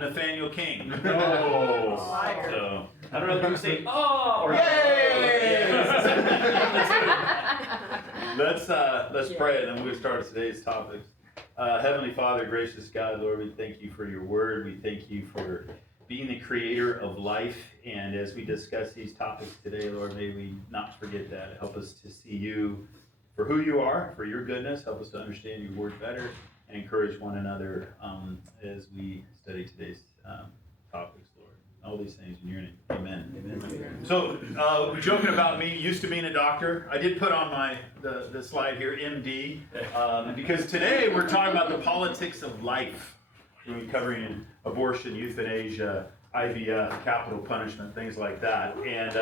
not Nathaniel King. Oh, So, I don't know if you say, oh, or yay! Let's pray and then we'll start today's topics. Heavenly Father, gracious God, Lord, we thank you for your word. We thank you for being the creator of life. And as we discuss these topics today, Lord, may we not forget that. Help us to see you for who you are, for your goodness. Help us to understand your word better and encourage one another as we study today's topics, Lord. All these things in your name. Amen. Amen. So, joking about me used to being a doctor, I did put on the slide here, MD, because today we're talking about the politics of life. We're covering abortion, euthanasia, IVF, capital punishment, things like that. And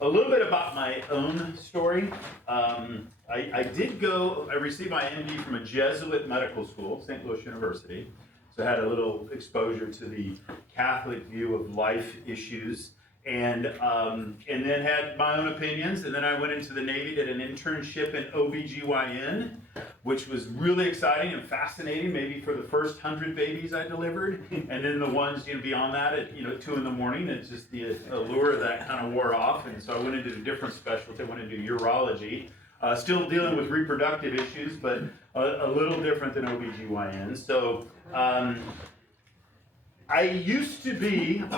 a little bit about my own story. I received my MD from a Jesuit medical school, St. Louis University. So I had a little exposure to the Catholic view of life issues, and then had my own opinions. And then I went into the Navy, did an internship in OBGYN, which was really exciting and fascinating, maybe for the first 100 babies I delivered. And then the ones beyond that at 2 in the morning, it's just the allure of that kind of wore off. And so I went into a different specialty. I went into urology. Still dealing with reproductive issues, but a little different than OBGYN. So I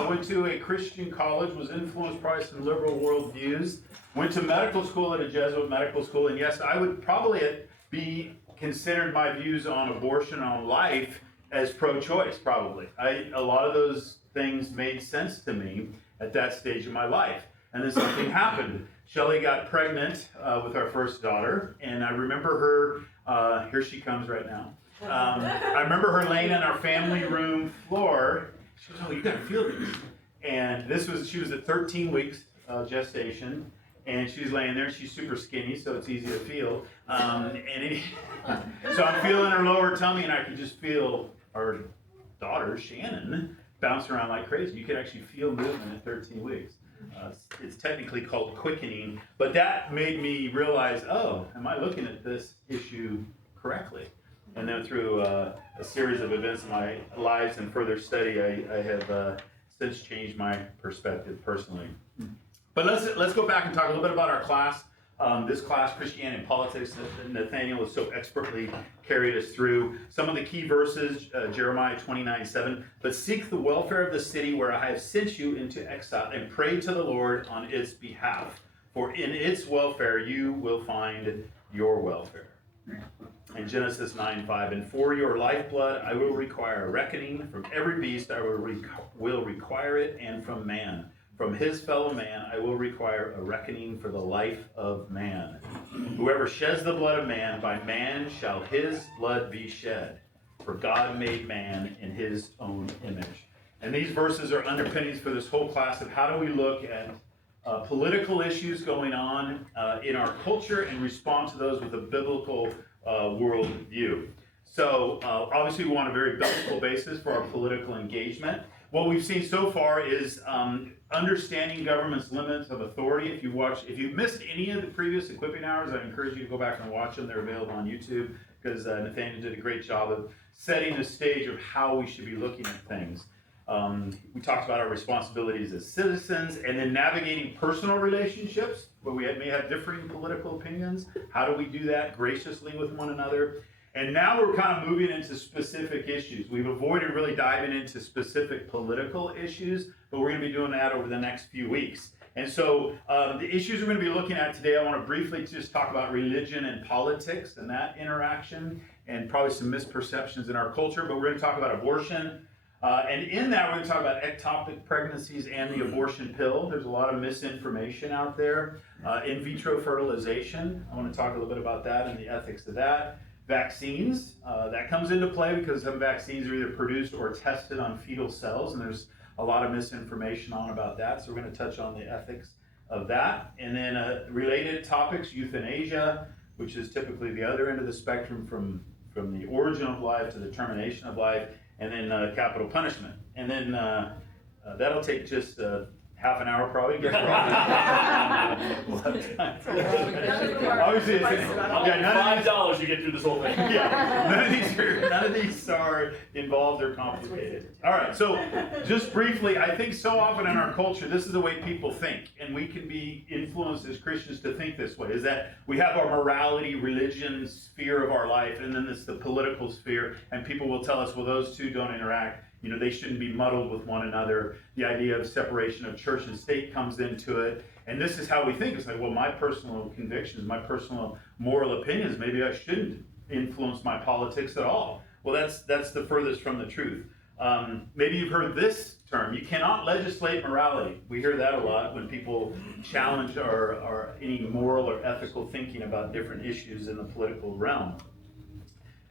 went to a Christian college, was influenced by some liberal worldviews, went to medical school at a Jesuit medical school, and yes, I would probably be considered my views on abortion, on life, as pro-choice, probably. A lot of those things made sense to me at that stage of my life. And then something happened. Shelley got pregnant with our first daughter, and I remember her, here she comes right now. I remember her laying on our family room floor. She goes, oh, you gotta feel this. And she was at 13 weeks gestation, and she's laying there. She's super skinny, so it's easy to feel. So I'm feeling her lower tummy, and I could just feel our daughter, Shannon, bounce around like crazy. You could actually feel movement at 13 weeks. It's technically called quickening, but that made me realize, oh, am I looking at this issue correctly? And then through a series of events in my lives and further study, I have since changed my perspective personally. But let's go back and talk a little bit about our class. This class, Christianity and Politics, that Nathaniel has so expertly carried us through. Some of the key verses, Jeremiah 29:7. But seek the welfare of the city where I have sent you into exile, and pray to the Lord on its behalf. For in its welfare you will find your welfare. And Genesis 9:5. And for your lifeblood I will require a reckoning. From every beast I will require it, and from man. From his fellow man I will require a reckoning for the life of man. Whoever sheds the blood of man, by man shall his blood be shed. For God made man in his own image. And these verses are underpinnings for this whole class of how do we look at political issues going on in our culture and respond to those with a biblical world view. So obviously we want a very biblical basis for our political engagement. What we've seen so far is understanding government's limits of authority. If you missed any of the previous equipping hours, I encourage you to go back and watch them. They're available on YouTube because Nathaniel did a great job of setting the stage of how we should be looking at things. We talked about our responsibilities as citizens and then navigating personal relationships where we may have differing political opinions. How do we do that graciously with one another? And now we're kind of moving into specific issues. We've avoided really diving into specific political issues, but we're going to be doing that over the next few weeks. And so the issues we're going to be looking at today, I want to briefly just talk about religion and politics and that interaction and probably some misperceptions in our culture, but we're going to talk about abortion. And in that, we're going to talk about ectopic pregnancies and the abortion pill. There's a lot of misinformation out there. In vitro fertilization, I want to talk a little bit about that and the ethics of that. Vaccines, that comes into play because some vaccines are either produced or tested on fetal cells, and there's a lot of misinformation about that. So we're going to touch on the ethics of that. And then related topics, euthanasia, which is typically the other end of the spectrum from the origin of life to the termination of life, and then capital punishment. And then that'll take just half an hour probably. We'll have time. Obviously, it's, yeah, none of these, $5 you get through this whole thing. yeah, none of these are involved or complicated. All right, so just briefly, I think so often in our culture, this is the way people think, and we can be influenced as Christians to think this way, is that we have our morality, religion sphere of our life, and then it's the political sphere, and people will tell us, well, those two don't interact. You know, they shouldn't be muddled with one another. The idea of separation of church and state comes into it. And this is how we think. It's like, well, my personal convictions, my personal moral opinions, maybe I shouldn't influence my politics at all. Well, that's the furthest from the truth. Maybe you've heard this term. You cannot legislate morality. We hear that a lot when people challenge our any moral or ethical thinking about different issues in the political realm.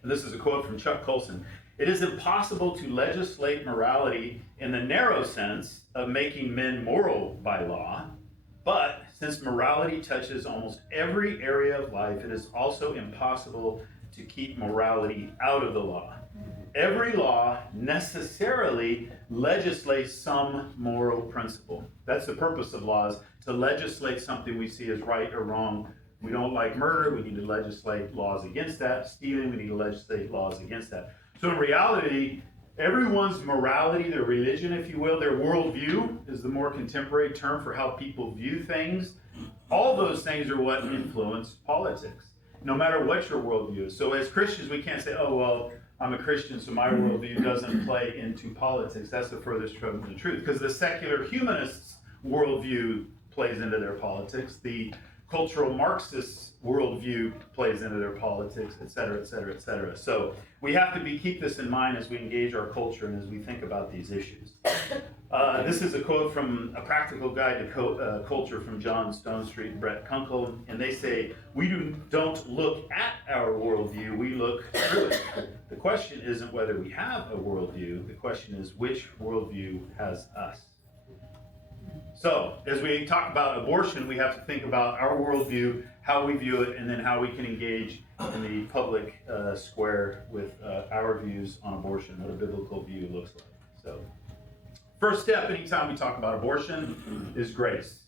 And this is a quote from Chuck Colson. It is impossible to legislate morality in the narrow sense of making men moral by law, but since morality touches almost every area of life, it is also impossible to keep morality out of the law. Every law necessarily legislates some moral principle. That's the purpose of laws, to legislate something we see as right or wrong. We don't like murder, we need to legislate laws against that. Stealing, we need to legislate laws against that. So in reality, everyone's morality, their religion, if you will, their worldview is the more contemporary term for how people view things. All those things are what influence politics, no matter what your worldview is. So as Christians, we can't say, oh, well, I'm a Christian, so my worldview doesn't play into politics. That's the furthest from the truth. Because the secular humanists' worldview plays into their politics. The cultural Marxists' worldview plays into their politics, et cetera, et cetera, et cetera. So we have to keep this in mind as we engage our culture and as we think about these issues. This is a quote from A Practical Guide to Culture from John Stonestreet and Brett Kunkle, and they say, we don't look at our worldview, we look through it. The question isn't whether we have a worldview, the question is which worldview has us. So, as we talk about abortion, we have to think about our worldview, how we view it, and then how we can engage in the public square with our views on abortion, what a biblical view looks like. So, first step anytime we talk about abortion is grace.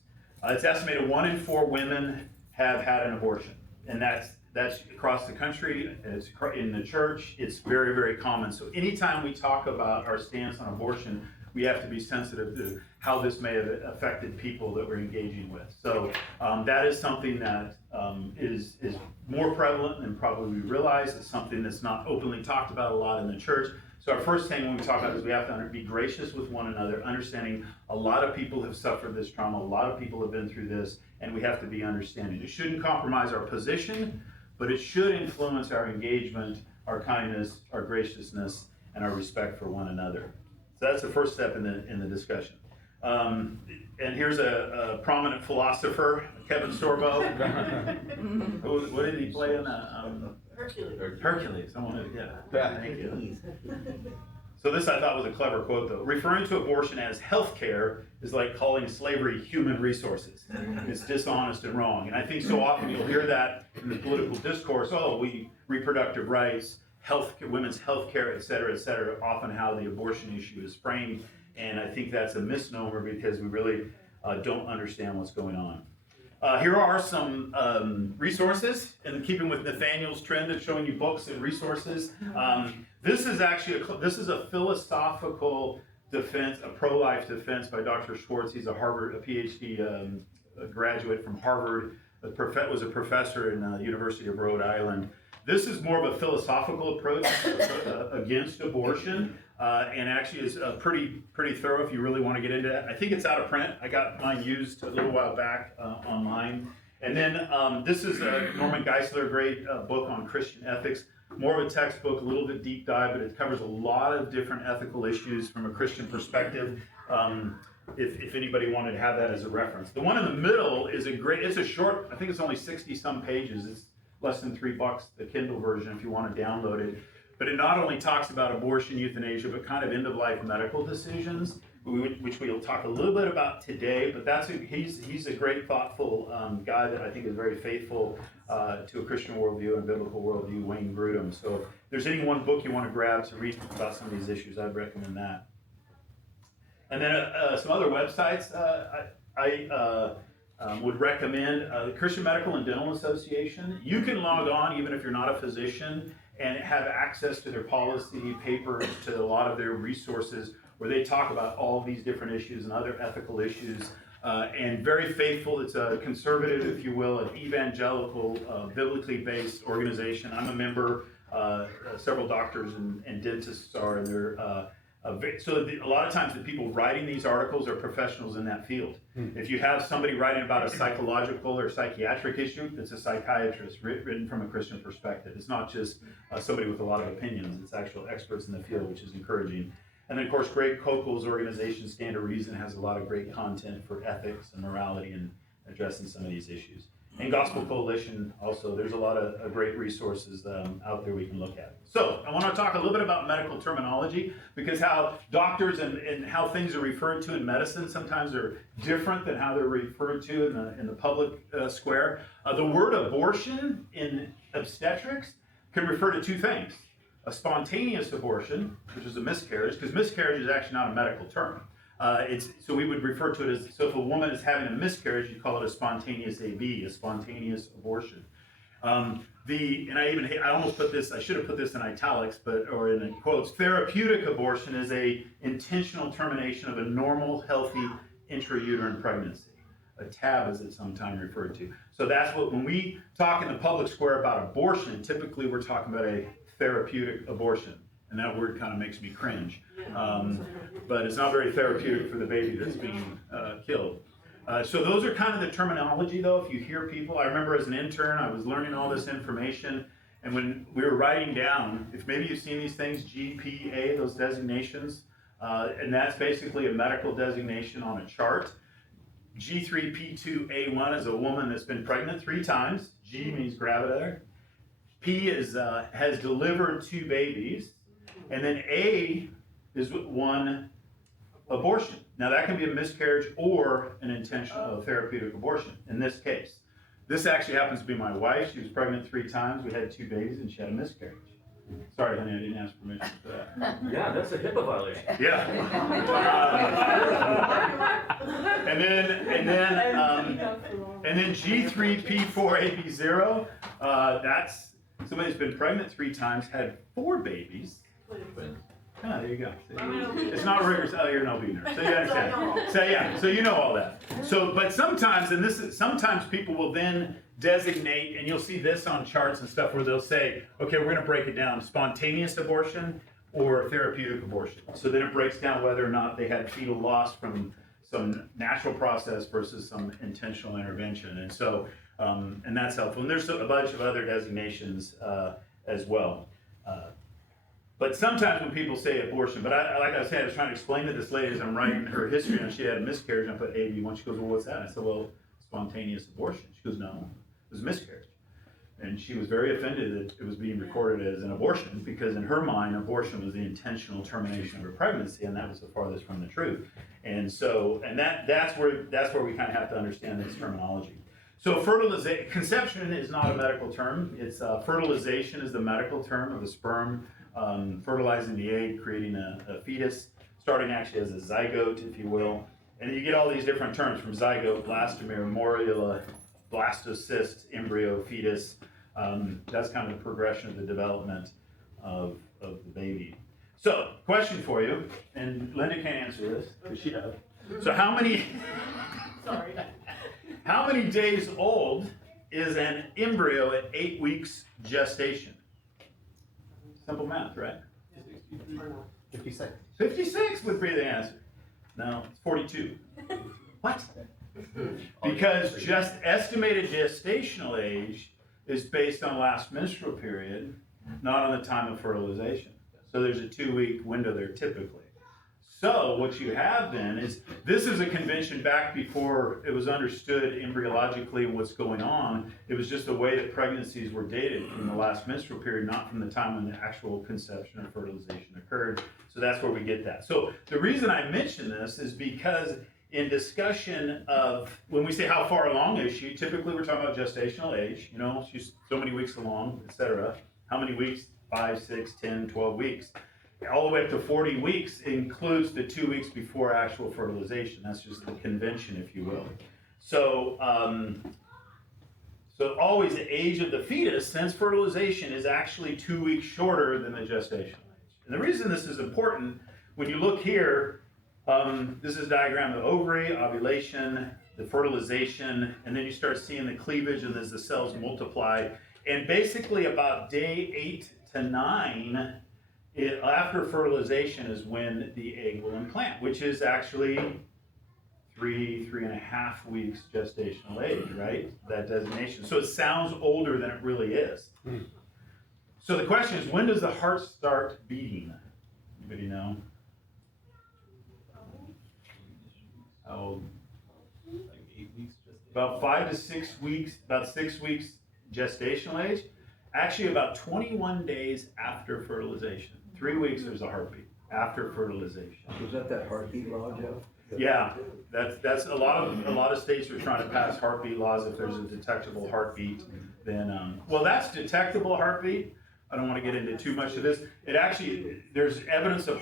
It's estimated 1 in 4 women have had an abortion, and that's across the country, it's in the church, it's very, very common. So anytime we talk about our stance on abortion, we have to be sensitive to how this may have affected people that we're engaging with. So that is something that is more prevalent than probably we realize. It's something that's not openly talked about a lot in the church. So our first thing when we talk about it is we have to be gracious with one another, understanding a lot of people have suffered this trauma, a lot of people have been through this, and we have to be understanding. It shouldn't compromise our position, but it should influence our engagement, our kindness, our graciousness, and our respect for one another. So that's the first step in the discussion. And here's a prominent philosopher, Kevin Sorbo. What did he play in that? Hercules. I wanted to get it. Thank you. So this I thought was a clever quote, though. Referring to abortion as health care is like calling slavery human resources. It's dishonest and wrong. And I think so often you'll hear that in the political discourse, reproductive rights, women's health care, et cetera, often how the abortion issue is framed. And I think that's a misnomer because we really don't understand what's going on. Here are some resources in keeping with Nathaniel's trend of showing you books and resources. This is actually a philosophical defense, a pro-life defense by Dr. Schwartz. He's a PhD graduate from Harvard, was a professor in the University of Rhode Island. This is more of a philosophical approach against abortion, and actually is pretty thorough if you really want to get into that. I think it's out of print. I got mine used a little while back online. And then this is Norman Geisler, great book on Christian ethics. More of a textbook, a little bit deep dive, but it covers a lot of different ethical issues from a Christian perspective. If anybody wanted to have that as a reference. The one in the middle is it's a short, I think it's only 60 some pages. It's less than $3, the Kindle version, if you want to download it. But it not only talks about abortion, euthanasia, but kind of end-of-life medical decisions, which we'll talk a little bit about today. But he's a great, thoughtful guy that I think is very faithful to a Christian worldview and biblical worldview, Wayne Grudem. So if there's any one book you want to grab to read about some of these issues, I'd recommend that. And then some other websites I would recommend the Christian Medical and Dental Association. You can log on even if you're not a physician and have access to their policy papers, to a lot of their resources where they talk about all these different issues and other ethical issues. And very faithful. It's a conservative, if you will, an evangelical, biblically based organization. I'm a member. Several doctors and dentists are, and they're a lot of times the people writing these articles are professionals in that field. If you have somebody writing about a psychological or psychiatric issue, it's a psychiatrist written from a Christian perspective. It's not just somebody with a lot of opinions. It's actual experts in the field, which is encouraging. And then, of course, Greg Kokel's organization, Stand to Reason, has a lot of great content for ethics and morality and addressing some of these issues. And Gospel Coalition also, there's a lot of great resources out there we can look at. So I want to talk a little bit about medical terminology, because how doctors and how things are referred to in medicine sometimes are different than how they're referred to in the public square. The word abortion in obstetrics can refer to two things. A spontaneous abortion, which is a miscarriage, because miscarriage is actually not a medical term. So we would refer to it as, so if a woman is having a miscarriage, you call it a spontaneous AB, a spontaneous abortion. And I almost put this, I should have put this in italics, or in quotes. Therapeutic abortion is a intentional termination of a normal, healthy intrauterine pregnancy. A TAB, as it's sometimes referred to. So that's what, when we talk in the public square about abortion, typically we're talking about a therapeutic abortion. And that word kind of makes me cringe. But it's not very therapeutic for the baby that's being killed. So those are kind of the terminology, though. If you hear people, I remember as an intern, I was learning all this information. And when we were writing down, if maybe you've seen these things, GPA, those designations, and that's basically a medical designation on a chart. G3P2A1 is a woman that's been pregnant 3 times. G means gravidator. P is has delivered 2 babies. And then A is 1 abortion. Now that can be a miscarriage or an intentional therapeutic abortion in this case. This actually happens to be my wife. She was pregnant 3 times. We had 2 babies and she had a miscarriage. Sorry, honey, I didn't ask permission for that. Yeah, that's a HIPAA violation. Yeah. And then G3P4AB0. That's somebody who's been pregnant 3 times, had 4 babies. Ah, there you go. It's not rigorous. Oh, you're an OB nurse, so you understand. So you know all that. So, but sometimes, sometimes people will then designate, and you'll see this on charts and stuff where they'll say, okay, we're going to break it down: spontaneous abortion or therapeutic abortion. So then it breaks down whether or not they had fetal loss from some natural process versus some intentional intervention, and so and that's helpful. And there's a bunch of other designations as well. But sometimes when people say abortion, but like I said, I was trying to explain to this lady as I'm writing her history, and she had a miscarriage, and I put AB1. She goes, well, what's that? I said, well, spontaneous abortion. She goes, no, it was a miscarriage. And she was very offended that it was being recorded as an abortion, because in her mind, abortion was the intentional termination of her pregnancy, and that was the farthest from the truth. And so, and that's where we kind of have to understand this terminology. So conception is not a medical term. It's fertilization is the medical term of the sperm fertilizing the egg, creating a fetus, starting actually as a zygote, if you will. And you get all these different terms from zygote, blastomere, morula, blastocyst, embryo, fetus. That's kind of the progression of the development of the baby. So, question for you, and Linda can't answer this, because she does. So how many days old is an embryo at 8 weeks gestation? Simple math, right? 56. 56 would be the answer. No, it's 42. What? Because just estimated gestational age is based on last menstrual period, not on the time of fertilization. So there's a 2-week window there typically. So what you have then is, this is a convention back before it was understood embryologically what's going on. It was just the way that pregnancies were dated from the last menstrual period, not from the time when the actual conception or fertilization occurred. So that's where we get that. So the reason I mention this is because in discussion of, when we say how far along is she, typically we're talking about gestational age, she's so many weeks along, etc. How many weeks? 5, 6, 10, 12 weeks. all the way up to 40 weeks includes the 2 weeks before actual fertilization. That's just the convention, if you will. So, so always the age of the fetus since fertilization is actually 2 weeks shorter than the gestational age. And the reason this is important, when you look here, this is a diagram of the ovary, ovulation, the fertilization, and then you start seeing the cleavage and as the cells multiply. And basically about day 8 to 9, after fertilization is when the egg will implant, which is actually 3.5 weeks gestational age, right? That designation. So it sounds older than it really is. So the question is, when does the heart start beating? Anybody know? How old? Like 8 weeks. About 5 to 6 weeks, about 6 weeks gestational age. Actually, about 21 days after fertilization. 3 weeks, there's a heartbeat after fertilization. Was that heartbeat law, Joe? Yeah, that's a lot of states are trying to pass heartbeat laws. If there's a detectable heartbeat, then well, that's detectable heartbeat. I don't want to get into too much of this. It actually, there's evidence of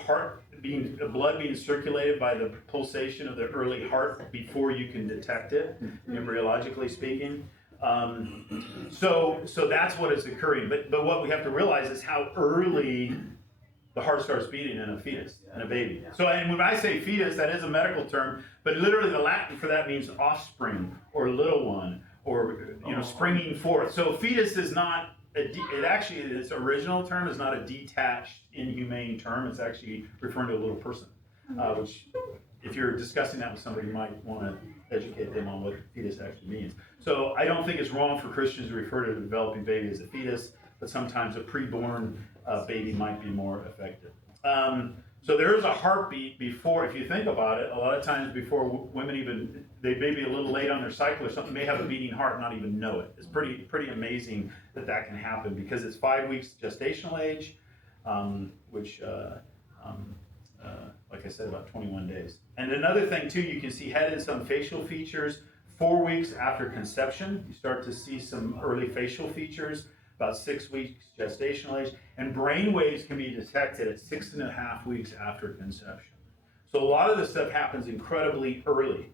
blood being circulated by the pulsation of the early heart before you can detect it, embryologically speaking. So that's what is occurring. But what we have to realize is how early the heart starts beating in a fetus, in a baby. So, and when I say fetus, that is a medical term, but literally the Latin for that means offspring or little one or springing forth. So fetus is not it actually, its original term is not a detached, inhumane term. It's actually referring to a little person, which, if you're discussing that with somebody, you might want to educate them on what fetus actually means. So I don't think it's wrong for Christians to refer to a developing baby as a fetus, but sometimes a preborn baby might be more effective. So there is a heartbeat before, if you think about it, a lot of times before women they may be a little late on their cycle or something, may have a beating heart and not even know it. It's pretty amazing that can happen because it's 5 weeks gestational age, which, like I said, about 21 days. And another thing too, you can see head and some facial features. 4 weeks after conception, you start to see some early facial features. About 6 weeks gestational age, and brain waves can be detected at 6.5 weeks after conception. So a lot of this stuff happens incredibly early.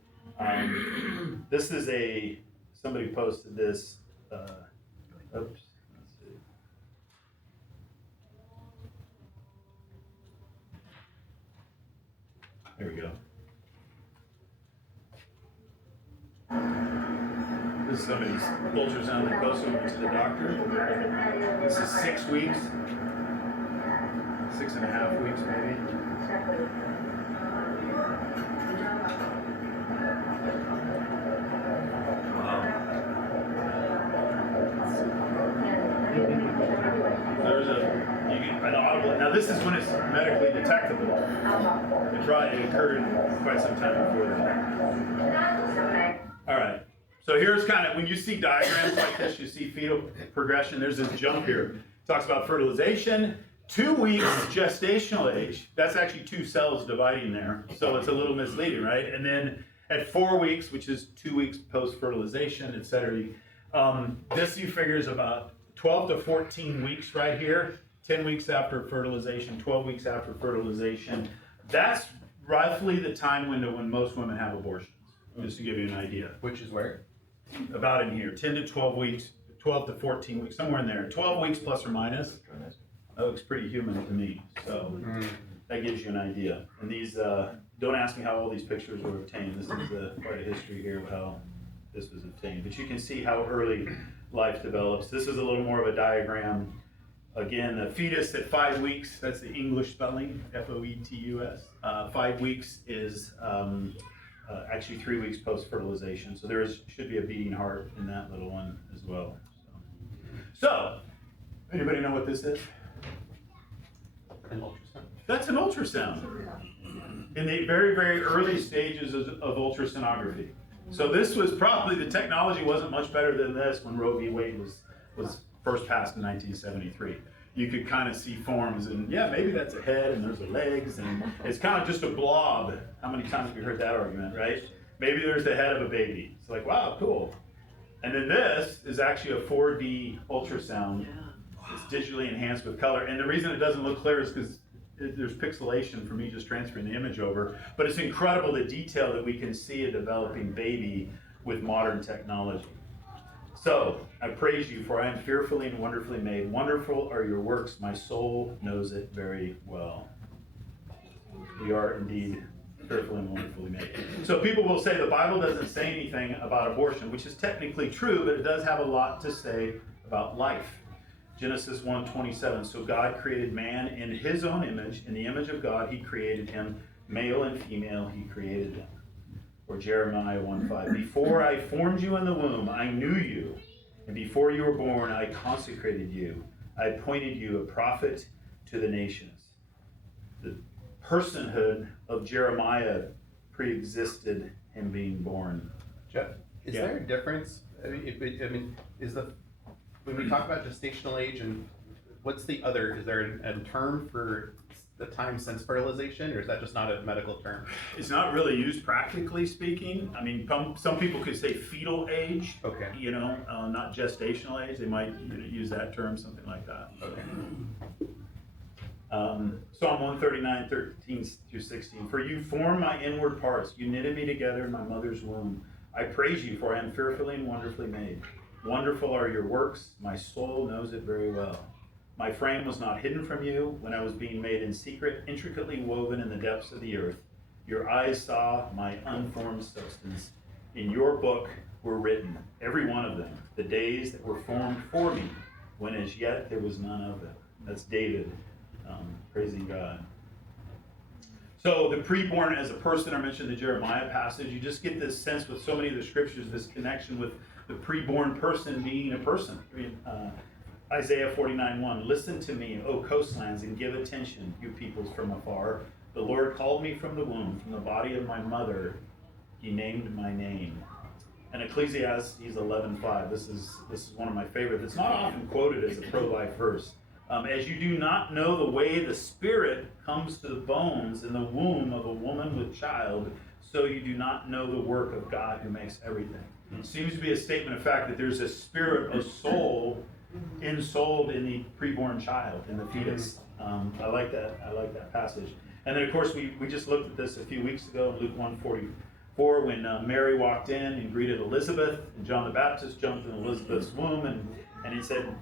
This is somebody posted this, oops, let's see. There we go. This is somebody's ultrasound they posted over to the doctor. This is 6 weeks, 6.5 weeks maybe. There's an audible. Now this is when it's medically detectable. It occurred quite some time before that. All right. So here's kind of, when you see diagrams like this, you see fetal progression, there's this jump here. It talks about fertilization, 2 weeks gestational age, that's actually 2 cells dividing there, so it's a little misleading, right? And then at 4 weeks, which is 2 weeks post-fertilization, etc., this you figure is about 12 to 14 weeks right here, 10 weeks after fertilization, 12 weeks after fertilization. That's roughly the time window when most women have abortions, just to give you an idea. Which is where? About in here, 10 to 12 weeks, 12 to 14 weeks, somewhere in there. 12 weeks plus or minus. That looks pretty human to me, so that gives you an idea. And these, don't ask me how all these pictures were obtained. This is quite a history here of how this was obtained. But you can see how early life develops. This is a little more of a diagram. Again, the fetus at 5 weeks, that's the English spelling, F-O-E-T-U-S. 5 weeks is actually 3 weeks post-fertilization. So should be a beating heart in that little one as well. So anybody know what this is? An ultrasound. That's an ultrasound. In the very, very early stages of ultrasonography. So this was probably, the technology wasn't much better than this when Roe v. Wade was first passed in 1973. You could kind of see forms and yeah, maybe that's a head and there's the legs and it's kind of just a blob. How many times have we heard that argument, right? Maybe there's the head of a baby. It's like, wow, cool. And then this is actually a 4D ultrasound. It's digitally enhanced with color. And the reason it doesn't look clear is because there's pixelation for me just transferring the image over, but it's incredible the detail that we can see a developing baby with modern technology. So, I praise you, for I am fearfully and wonderfully made. Wonderful are your works, my soul knows it very well. We are indeed fearfully and wonderfully made. So people will say the Bible doesn't say anything about abortion, which is technically true, but it does have a lot to say about life. Genesis 1:27, so God created man in his own image. In the image of God, he created him. Male and female, he created them. Or Jeremiah 1:5, before I formed you in the womb, I knew you. And before you were born, I consecrated you. I appointed you a prophet to the nations. The personhood of Jeremiah pre-existed him being born. Jeff, is Yeah. there a difference? I mean, when we talk about gestational age, and what's the other? Is there a term for the time since fertilization, or is that just not a medical term? It's not really used practically speaking. I mean, some people could say fetal age, Okay. Not gestational age. They might use that term, something like that. Okay. Psalm 139, 13 through 16. For you formed my inward parts. You knitted me together in my mother's womb. I praise you, for I am fearfully and wonderfully made. Wonderful are your works. My soul knows it very well. My frame was not hidden from you when I was being made in secret, intricately woven in the depths of the earth. Your eyes saw my unformed substance. In your book were written, every one of them, the days that were formed for me, when as yet there was none of them. That's David praising God. So the preborn as a person are mentioned in the Jeremiah passage. You just get this sense with so many of the scriptures, this connection with the preborn person being a person. I mean, Isaiah 49:1, listen to me, O coastlands, and give attention, you peoples from afar. The Lord called me from the womb, from the body of my mother. He named my name. And Ecclesiastes 11:5, this is one of my favorites. It's not often quoted as a pro-life verse. As you do not know the way the spirit comes to the bones in the womb of a woman with child, so you do not know the work of God who makes everything. It seems to be a statement of fact that there's a spirit, a soul, ensouled in the preborn child, in the fetus. I like that passage. And then of course we just looked at this a few weeks ago in Luke 1:44 when Mary walked in and greeted Elizabeth, and John the Baptist jumped in Elizabeth's womb, and he said,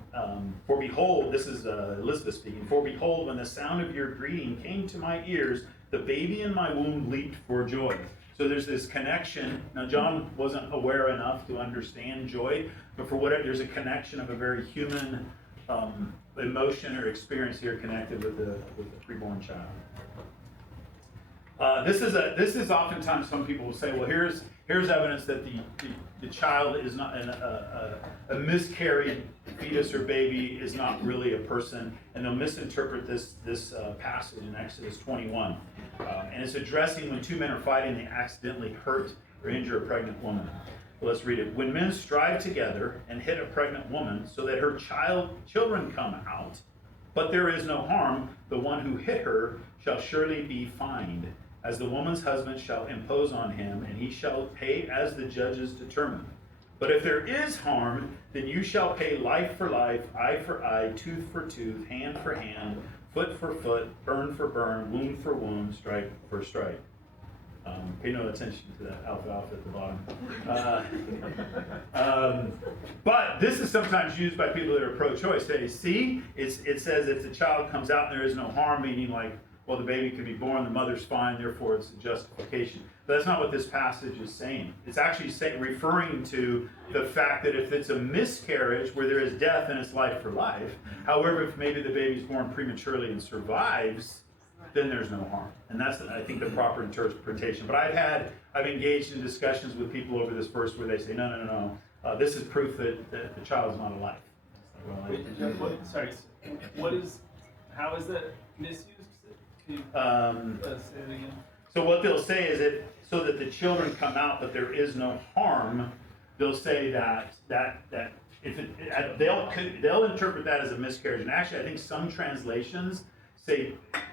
for behold, this is Elizabeth speaking, for behold, when the sound of your greeting came to my ears, the baby in my womb leaped for joy. So there's this connection. Now John wasn't aware enough to understand joy, but for whatever, there's a connection of a very human emotion or experience here connected with the preborn child. This is oftentimes some people will say, well, here's evidence that the child is not a miscarried fetus or baby is not really a person, and they'll misinterpret this passage in Exodus 21, and it's addressing when two men are fighting, they accidentally hurt or injure a pregnant woman. Well, let's read it. When men strive together and hit a pregnant woman so that her children come out, but there is no harm, the one who hit her shall surely be fined, as the woman's husband shall impose on him, and he shall pay as the judges determine. But if there is harm, then you shall pay life for life, eye for eye, tooth for tooth, hand for hand, foot for foot, burn for burn, wound for wound, stripe for stripe. Pay no attention to that alfalfa at the bottom. But this is sometimes used by people that are pro-choice. They see, it says if the child comes out and there is no harm, meaning like, well, the baby could be born, the mother's fine, therefore it's a justification. But that's not what this passage is saying. It's actually referring to the fact that if it's a miscarriage where there is death and it's life for life, however, if maybe the baby's born prematurely and survives, then there's no harm. And that's, I think, the proper interpretation. But I've engaged in discussions with people over this verse where they say, no, this is proof that the child's not alive. How is that misused? Say it again. So what they'll say is that so that the children come out, but there is no harm, they'll say that if they'll interpret that as a miscarriage. And actually, I think some translations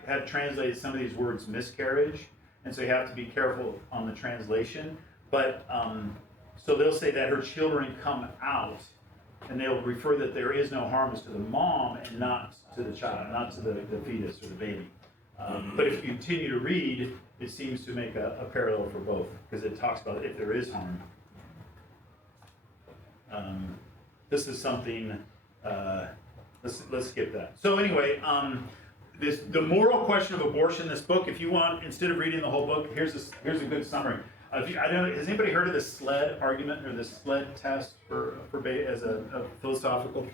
have translated some of these words miscarriage, and so you have to be careful on the translation. But so they'll say that her children come out, and they'll refer that there is no harm to the mom and not to the child, not to the fetus or the baby. But if you continue to read, it seems to make a parallel for both, because it talks about if there is harm. This is something, let's skip that. So anyway, the moral question of abortion, this book, if you want, instead of reading the whole book, here's a good summary. I don't know, has anybody heard of the SLED argument or the SLED test as a philosophical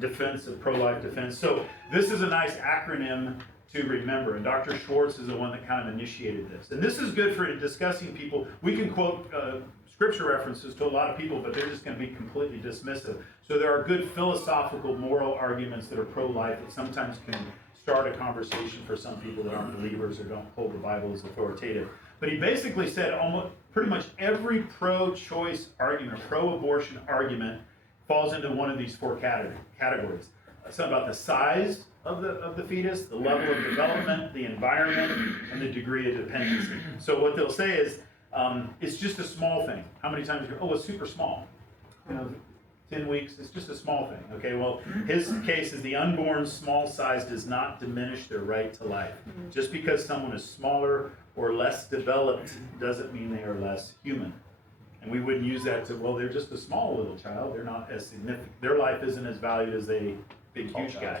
defense of pro-life defense? So this is a nice acronym to remember, and Dr. Schwartz is the one that kind of initiated this. And this is good for discussing people. We can quote scripture references to a lot of people, but they're just going to be completely dismissive. So there are good philosophical, moral arguments that are pro-life that sometimes can start a conversation for some people that aren't believers or don't hold the Bible as authoritative. But he basically said pretty much every pro-choice argument or pro-abortion argument falls into one of these four categories. Something about the size of the fetus, the level of development, the environment, and the degree of dependency. So what they'll say is, it's just a small thing. How many times you go, oh, it's super small. 10 weeks, it's just a small thing. Okay, well, his case is the unborn's small size does not diminish their right to life. Just because someone is smaller or less developed doesn't mean they are less human. And we wouldn't use that to, well, they're just a small little child. They're not as significant. Their life isn't as valued as a big, huge guy.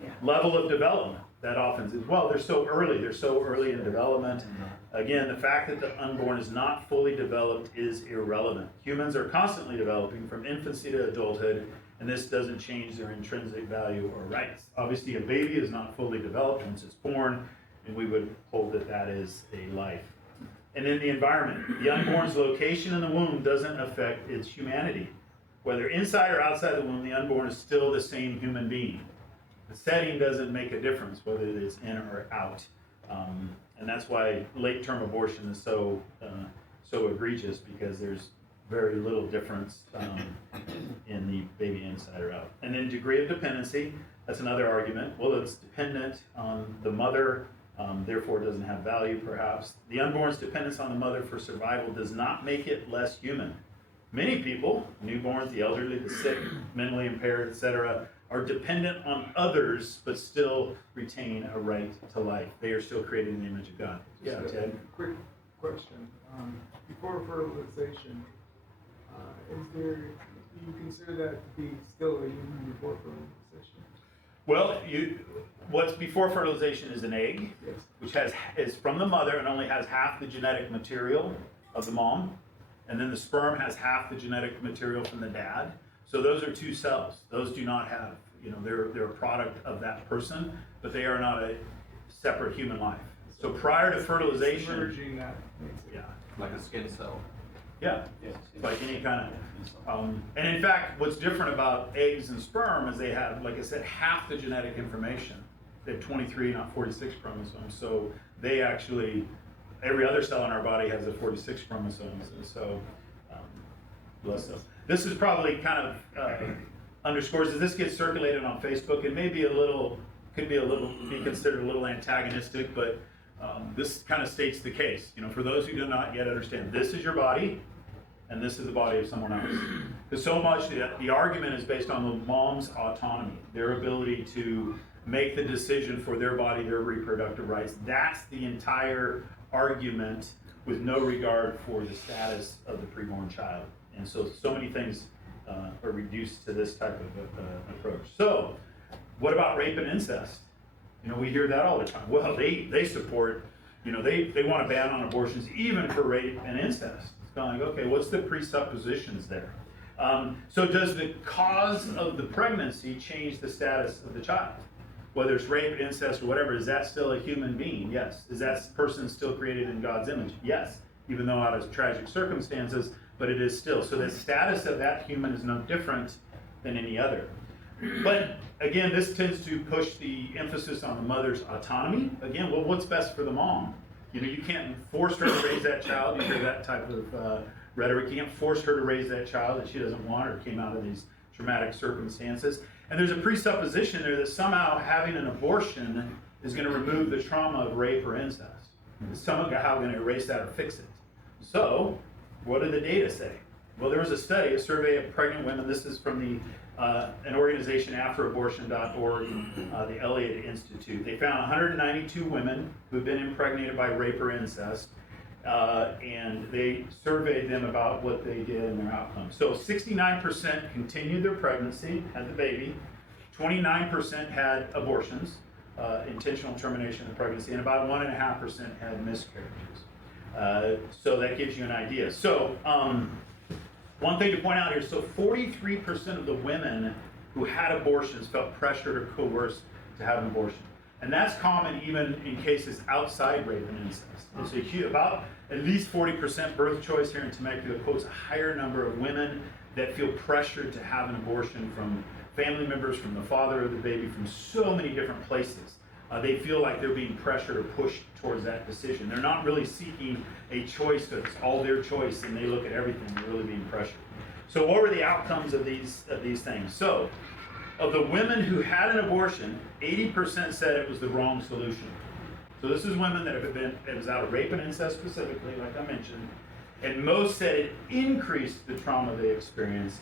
Yeah. Level of development, that often is, well, they're so early in development. Again, the fact that the unborn is not fully developed is irrelevant. Humans are constantly developing from infancy to adulthood, and this doesn't change their intrinsic value or rights. Obviously, a baby is not fully developed once it's born, and we would hold that that is a life. And then the environment. The unborn's location in the womb doesn't affect its humanity. Whether inside or outside the womb, the unborn is still the same human being. The setting doesn't make a difference whether it is in or out. And that's why late-term abortion is so egregious, because there's very little difference in the baby inside or out. And then degree of dependency, that's another argument. Well, it's dependent on the mother, therefore it doesn't have value perhaps. The unborn's dependence on the mother for survival does not make it less human. Many people, newborns, the elderly, the sick, mentally impaired, etc., are dependent on others, but still retain a right to life. They are still created in the image of God. Yeah, Ted? Quick question. Before fertilization, do you consider that to be still a human before fertilization? Well, what's before fertilization is an egg, Yes. which is from the mother and only has half the genetic material of the mom, and then the sperm has half the genetic material from the dad. So those are two cells. Those do not have, they're a product of that person, but they are not a separate human life. So prior to fertilization, Merging that makes it. yeah, Like a skin cell. yeah, like any kind of, and in fact, what's different about eggs and sperm is they have, like I said, half the genetic information. They have 23, not 46 chromosomes. So they actually, every other cell in our body has a 46 chromosomes, and so, bless them. This is probably kind of underscores as this gets circulated on Facebook, and maybe could be considered a little antagonistic, but this kind of states the case. For those who do not yet understand, this is your body, and this is the body of someone else. Because so much the argument is based on the mom's autonomy, their ability to make the decision for their body, their reproductive rights. That's the entire argument, with no regard for the status of the preborn child. And so many things are reduced to this type of approach. So, what about rape and incest? We hear that all the time. Well, they support, they want to ban on abortions even for rape and incest. It's kind of like, okay, what's the presuppositions there? So does the cause of the pregnancy change the status of the child? Whether it's rape, incest, or whatever, is that still a human being? Yes. Is that person still created in God's image? Yes. Even though out of tragic circumstances, but it is still. So the status of that human is no different than any other. But again, this tends to push the emphasis on the mother's autonomy. Again, well, what's best for the mom? You can't force her to raise that child. You hear that type of rhetoric. You can't force her to raise that child that she doesn't want or came out of these traumatic circumstances. And there's a presupposition there that somehow having an abortion is going to remove the trauma of rape or incest. It's somehow going to erase that or fix it. So, what do the data say? Well, there was a study, a survey of pregnant women. This is from the an organization, afterabortion.org, the Elliott Institute. They found 192 women who had been impregnated by rape or incest, and they surveyed them about what they did and their outcomes. So 69% continued their pregnancy, had the baby. 29% had abortions, intentional termination of pregnancy, and about 1.5% had miscarriages. So that gives you an idea. So one thing to point out here, so 43% of the women who had abortions felt pressured or coerced to have an abortion. And that's common even in cases outside rape and incest. It's a huge, about at least 40% birth choice here in Temecula quotes a higher number of women that feel pressured to have an abortion from family members, from the father of the baby, from so many different places. They feel like they're being pressured or pushed towards that decision. They're not really seeking a choice that's all their choice, and they look at everything. They're really being pressured. So what were the outcomes of these things? So, of the women who had an abortion, 80% said it was the wrong solution. So this is women that have been, it was out of rape and incest specifically, like I mentioned, and most said it increased the trauma they experienced,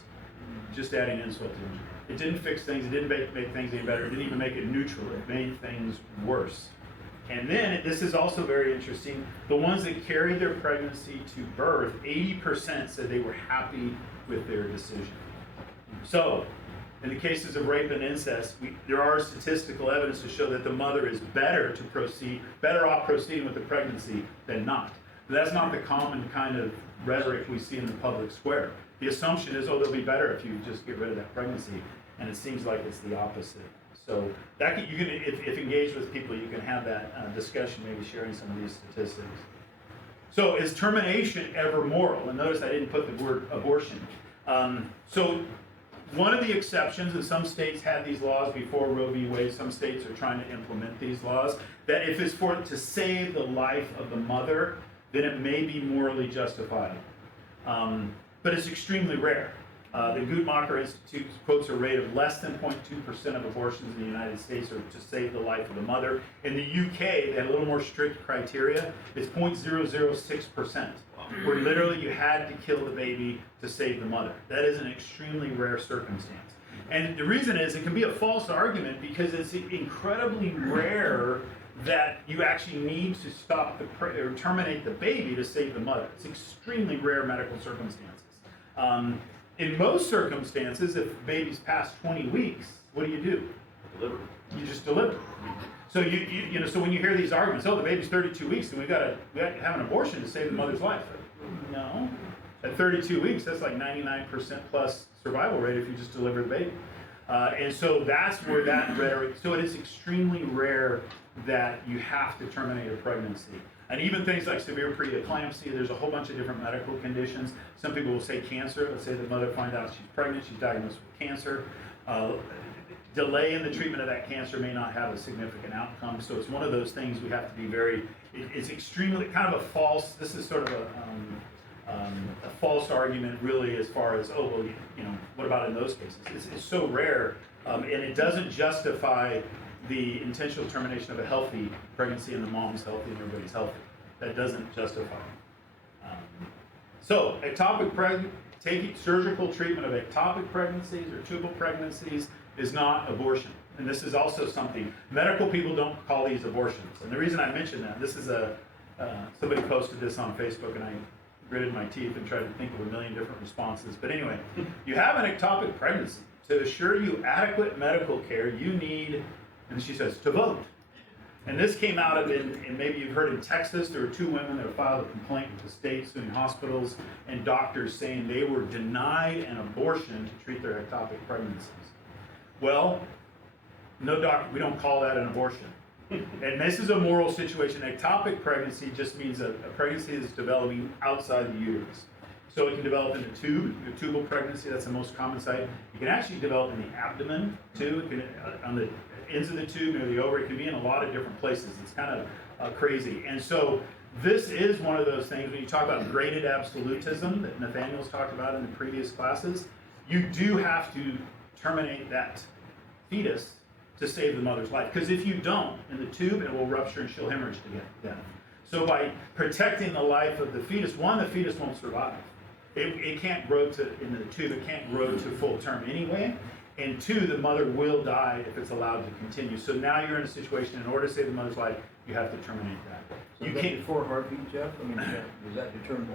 just adding insult to injury. It didn't fix things, it didn't make things any better, it didn't even make it neutral, it made things worse. And then, this is also very interesting, the ones that carried their pregnancy to birth, 80% said they were happy with their decision. So, in the cases of rape and incest, there are statistical evidence to show that the mother is better off proceeding with the pregnancy than not. But that's not the common kind of rhetoric we see in the public square. The assumption is, oh, they'll be better if you just get rid of that pregnancy, and it seems like it's the opposite. So that you can, if engaged with people, you can have that discussion, maybe sharing some of these statistics. So is termination ever moral? And notice I didn't put the word abortion. So one of the exceptions, and some states had these laws before Roe v. Wade, some states are trying to implement these laws, that if it's for to save the life of the mother, then it may be morally justified. But it's extremely rare. The Guttmacher Institute quotes a rate of less than 0.2% of abortions in the United States are to save the life of the mother. In the UK, they had a little more strict criteria. It's 0.006%, where literally you had to kill the baby to save the mother. That is an extremely rare circumstance. And the reason is it can be a false argument because it's incredibly rare that you actually need to stop or terminate the baby to save the mother. It's extremely rare medical circumstances. In most circumstances, if the baby's past 20 weeks, what do? Deliver. You just deliver. So you know, so when you hear these arguments, oh, the baby's 32 weeks, and we got to have an abortion to save the mother's life. No. At 32 weeks, that's like 99% plus survival rate if you just deliver the baby. And so that's where that rhetoric, so it is extremely rare that you have to terminate a pregnancy. And even things like severe preeclampsia, there's a whole bunch of different medical conditions. Some people will say cancer. Let's say the mother finds out she's pregnant, she's diagnosed with cancer. Delay in the treatment of that cancer may not have a significant outcome. So it's one of those things we have to be very, it's extremely, kind of a false, this is sort of a false argument really as far as, oh, well, you know, what about in those cases? It's so rare, and it doesn't justify the intentional termination of a healthy pregnancy and the mom's healthy and everybody's healthy. That doesn't justify it. So, taking surgical treatment of ectopic pregnancies or tubal pregnancies is not abortion. And this is also something, medical people don't call these abortions. And the reason I mention that, this is somebody posted this on Facebook and I gritted my teeth and tried to think of a million different responses. But anyway, you have an ectopic pregnancy. To assure you adequate medical care, you need, and she says, to vote. And this came out of, and maybe you've heard in Texas, there were 2 women that have filed a complaint with the state suing hospitals and doctors saying they were denied an abortion to treat their ectopic pregnancies. Well, no doctor, we don't call that an abortion. And this is a moral situation. Ectopic pregnancy just means a pregnancy that's developing outside the uterus. So it can develop in the tube, the tubal pregnancy, that's the most common site. It can actually develop in the abdomen too, it can, on the ends of the tube near the ovary. It can be in a lot of different places. It's kind of crazy. And so this is one of those things when you talk about graded absolutism that Nathaniel's talked about in the previous classes, you do have to terminate that fetus to save the mother's life. Because if you don't, in the tube, it will rupture and she'll hemorrhage to death. So by protecting the life of the fetus, one, the fetus won't survive. it can't grow in the tube, it can't grow to full term anyway. And two, the mother will die if it's allowed to continue. So now you're in a situation, in order to save the mother's life, you have to terminate that. So You is that can't. before heartbeat, Jeff? I mean, does that determine?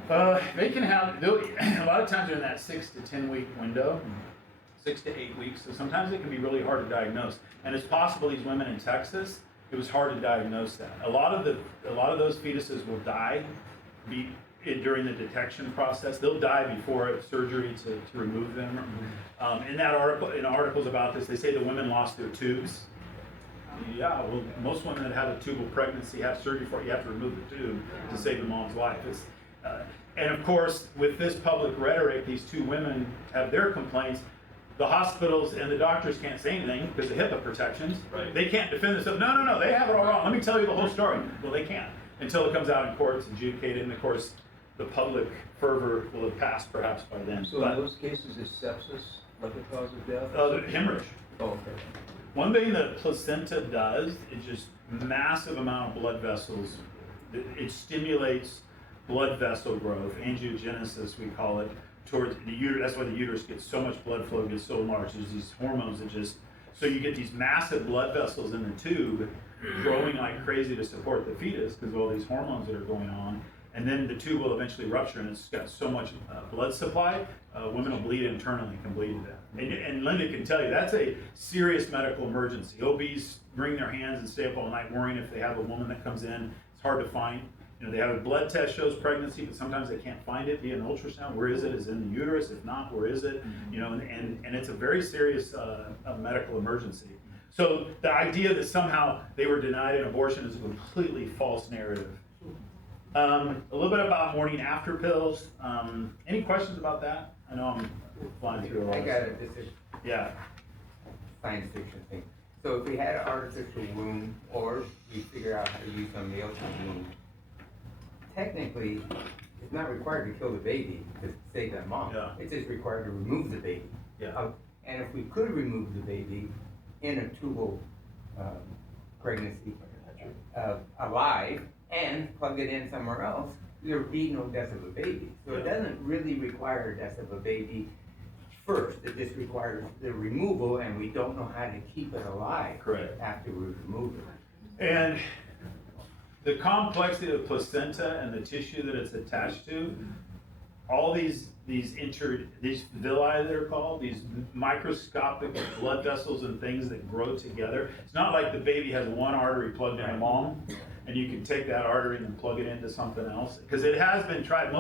They can have, a lot of times they're in that 6 to 10 week window, 6 to 8 weeks. So sometimes it can be really hard to diagnose. And it's possible these women in Texas, it was hard to diagnose that. A lot of those fetuses will die during the detection process. They'll die before surgery to remove them. In articles about this, they say the women lost their tubes. Yeah, well, most women that have a tubal pregnancy have surgery for it. You have to remove the tube to save the mom's life. And of course, with this public rhetoric, these two women have their complaints. The hospitals and the doctors can't say anything because of HIPAA protections. Right. They can't defend themselves. No, they have it all wrong. Let me tell you the whole story. Well, they can't until it comes out in court, it's adjudicated, and of course, the public fervor will have passed perhaps by then. So in those cases, is sepsis like a cause of death? The hemorrhage. Oh, okay. One thing that placenta does is just massive amount of blood vessels. It stimulates blood vessel growth, angiogenesis we call it, towards the uterus. That's why the uterus gets so much blood flow, gets so large. There's these hormones that so you get these massive blood vessels in the tube growing like crazy to support the fetus because of all these hormones that are going on. And then the tube will eventually rupture, and it's got so much blood supply, women will bleed internally, can bleed to death. And Linda can tell you, that's a serious medical emergency. OBs wring their hands and stay up all night worrying if they have a woman that comes in. It's hard to find. They have a blood test shows pregnancy, but sometimes they can't find it via an ultrasound. Where is it? Is it in the uterus? If not, where is it? And it's a very serious medical emergency. So the idea that somehow they were denied an abortion is a completely false narrative. A little bit about morning after pills. Any questions about that? I know I'm flying through a lot. I got it, this is Yeah. science fiction thing. So if we had an artificial womb, or we figure out how to use somebody else's womb, technically, it's not required to kill the baby to save that mom. Yeah. It's just required to remove the baby. Yeah. And if we could remove the baby in a tubal pregnancy, alive, and plug it in somewhere else, there would be no death of a baby. So it doesn't really require death of a baby first. It just requires the removal, and we don't know how to keep it alive. Correct. After we remove it. And the complexity of the placenta and the tissue that it's attached to, all these villi that are called, these microscopic blood vessels and things that grow together. It's not like the baby has one artery plugged in the mom, and you can take that artery and then plug it into something else. Because it has been tried.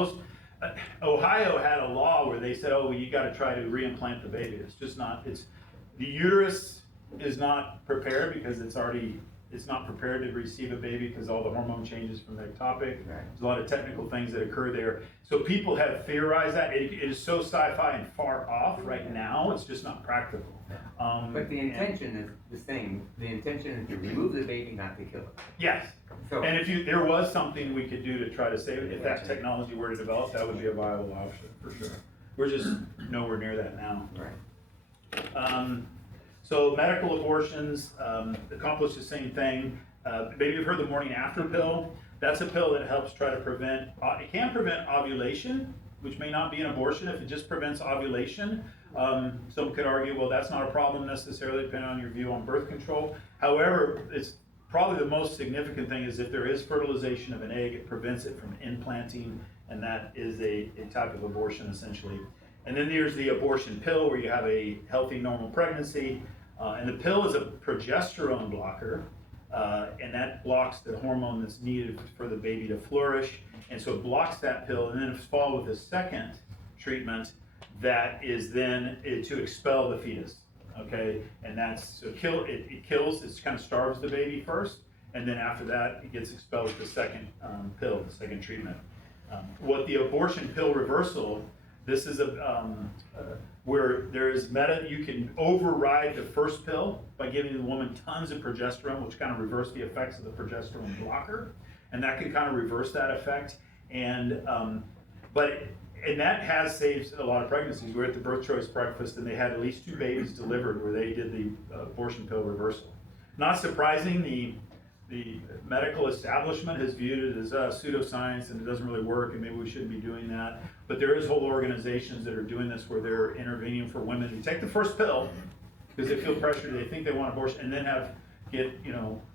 Ohio had a law where they said, oh, well, you got to try to reimplant the baby. It's just not. The uterus is not prepared because it's not prepared to receive a baby because all the hormone changes from the ectopic. Right. There's a lot of technical things that occur there. So people have theorized that. It is so sci-fi and far off right now, it's just not practical. But the intention is the same. The intention is to remove the baby, not to kill it. Yes. So, And if there was something we could do to try to save it, if that technology were to develop, that would be a viable option for sure. We're just nowhere near that now. right. So medical abortions accomplish the same thing. Maybe you've heard the morning after pill. That's a pill that helps try to prevent, it can prevent ovulation, which may not be an abortion if it just prevents ovulation. Some could argue, well, that's not a problem necessarily, depending on your view on birth control. However, it's probably the most significant thing is if there is fertilization of an egg, it prevents it from implanting, and that is a type of abortion essentially. And then there's the abortion pill where you have a healthy, normal pregnancy. And the pill is a progesterone blocker, and that blocks the hormone that's needed for the baby to flourish. And so it blocks that pill, and then it's followed with a second treatment that is then to expel the fetus. Okay, and that's it kills. It kind of starves the baby first, and then after that it gets expelled with the second pill, the second treatment. What the abortion pill reversal. This is where there is you can override the first pill by giving the woman tons of progesterone, which kind of reverse the effects of the progesterone blocker, and that can kind of reverse that effect. And that has saved a lot of pregnancies. We're at the birth choice breakfast, and they had at least 2 babies delivered where they did the abortion pill reversal. Not surprising, the medical establishment has viewed it as pseudoscience and it doesn't really work and maybe we shouldn't be doing that. But there is whole organizations that are doing this where they're intervening for women who take the first pill because they feel pressured, they think they want abortion, and then get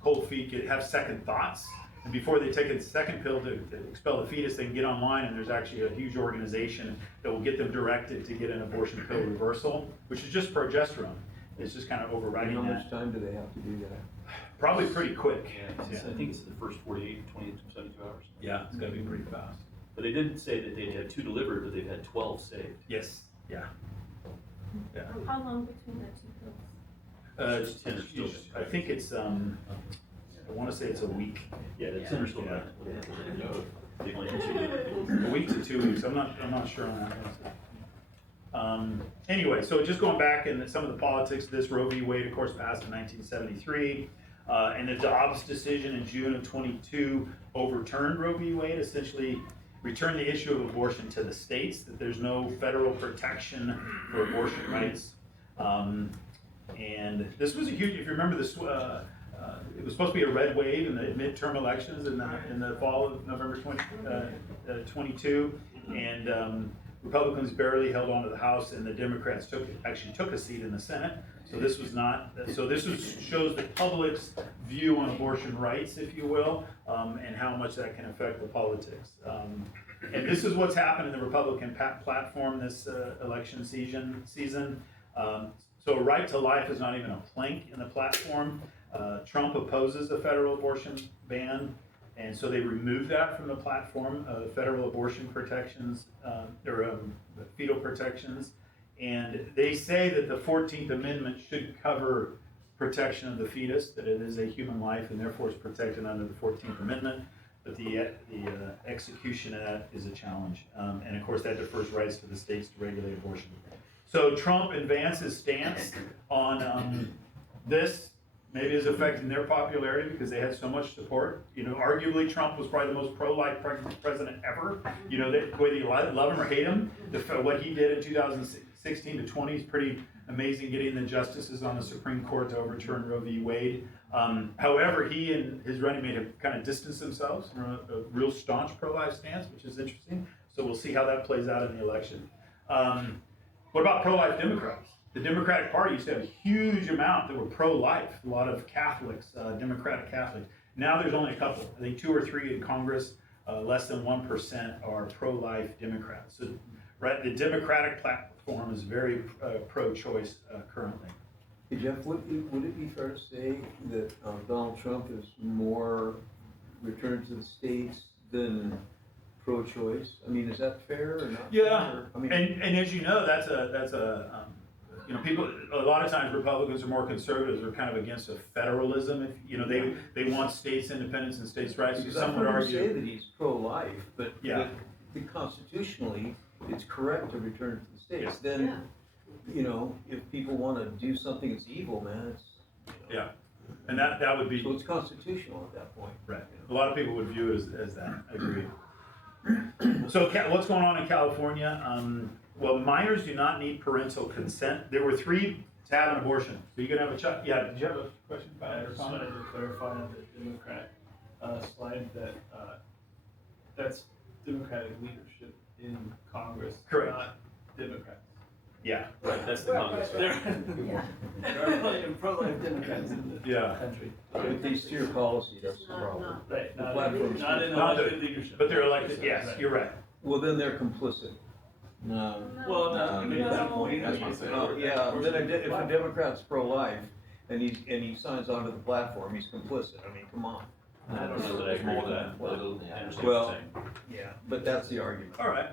cold feet, have second thoughts. And before they take a second pill to expel the fetus, they can get online and there's actually a huge organization that will get them directed to get an abortion pill reversal, which is just progesterone. It's just kind of And overriding how much that. time do they have to do that? Probably pretty quick. Yeah, I think it's the first 48, 28 to 72 hours. Yeah, it's gotta be pretty fast. But they didn't say that they'd had 2 delivered, but they've had 12 saved. Yes, yeah. Yeah. How long between the two pills? Just 10 or still. I think it's, I wanna say it's a week. Yeah, the 10 are still Yeah. back. They only had 2 delivered. A week to 2 weeks, I'm not sure on that. Anyway, so just going back and some of the politics of this, Roe v. Wade, of course, passed in 1973, and the Dobbs decision in June of 22 overturned Roe v. Wade, essentially returned the issue of abortion to the states, that there's no federal protection for abortion rights. And this was a huge, if you remember this, it was supposed to be a red wave in the midterm elections in the fall of November 22, and Republicans barely held on to the House, and the Democrats actually took a seat in the Senate. So this was not. So this shows the public's view on abortion rights, if you will, and how much that can affect the politics. And this is what's happened in the Republican platform this election season. So a right to life is not even a plank in the platform. Trump opposes the federal abortion ban. And so they removed that from the platform, federal abortion protections, or fetal protections. And they say that the 14th Amendment should cover protection of the fetus, that it is a human life and therefore is protected under the 14th Amendment. But the execution of that is a challenge. And of course that defers rights to the states to regulate abortion. So Trump advances stance on this. Maybe is affecting their popularity because they had so much support. Arguably Trump was probably the most pro-life president ever. Whether you love him or hate him, what he did in 2016 to 20 is pretty amazing, getting the justices on the Supreme Court to overturn Roe v. Wade. However, he and his running mate have kind of distanced themselves from a real staunch pro-life stance, which is interesting. So we'll see how that plays out in the election. What about pro-life Democrats? The Democratic Party used to have a huge amount that were pro-life, a lot of Catholics, Democratic Catholics. Now there's only a couple, I think 2 or 3 in Congress, less than 1% are pro-life Democrats. So the Democratic platform is very pro-choice currently. Hey Jeff, would it be fair to say that Donald Trump is more return to the states than pro-choice? I mean, is that fair or not? Yeah, fair? I mean, and as you know, that's a people, a lot of times Republicans are more conservatives, are kind of against a federalism. They want states' independence and states' rights. So because some I've would heard him say argue. that he's pro-life, but Yeah. constitutionally, it's correct to return to the states. Then, if people want to do something that's evil, man, it's. Yeah, and that would be. So it's constitutional at that point. Right. A lot of people would view it as that. I agree. So what's going on in California? Well, minors do not need parental consent. There were 3 to have an abortion. So you can have a child. Yeah, did you have a question about I it or just comment? wanted to clarify on the Democrat slide that that's Democratic leadership in Congress, Correct. not Democrats. Yeah. Right, that's the Congress. There are plenty of pro-life Democrats in the Yeah. country. If they steer policy, that's the problem. Right, The not platform's- in Not the- elected leadership. But they're elected. Yes, Right. you're right. Well, then they're complicit. No. Well, no, maybe no, that's the point. that's That's what I'm saying. Oh, yeah, then if a Democrat's pro-life and he signs onto the platform, he's complicit. I mean, come on. I don't know that I agree with that, but I understand what Well- you're saying. Yeah, but that's the argument. All right.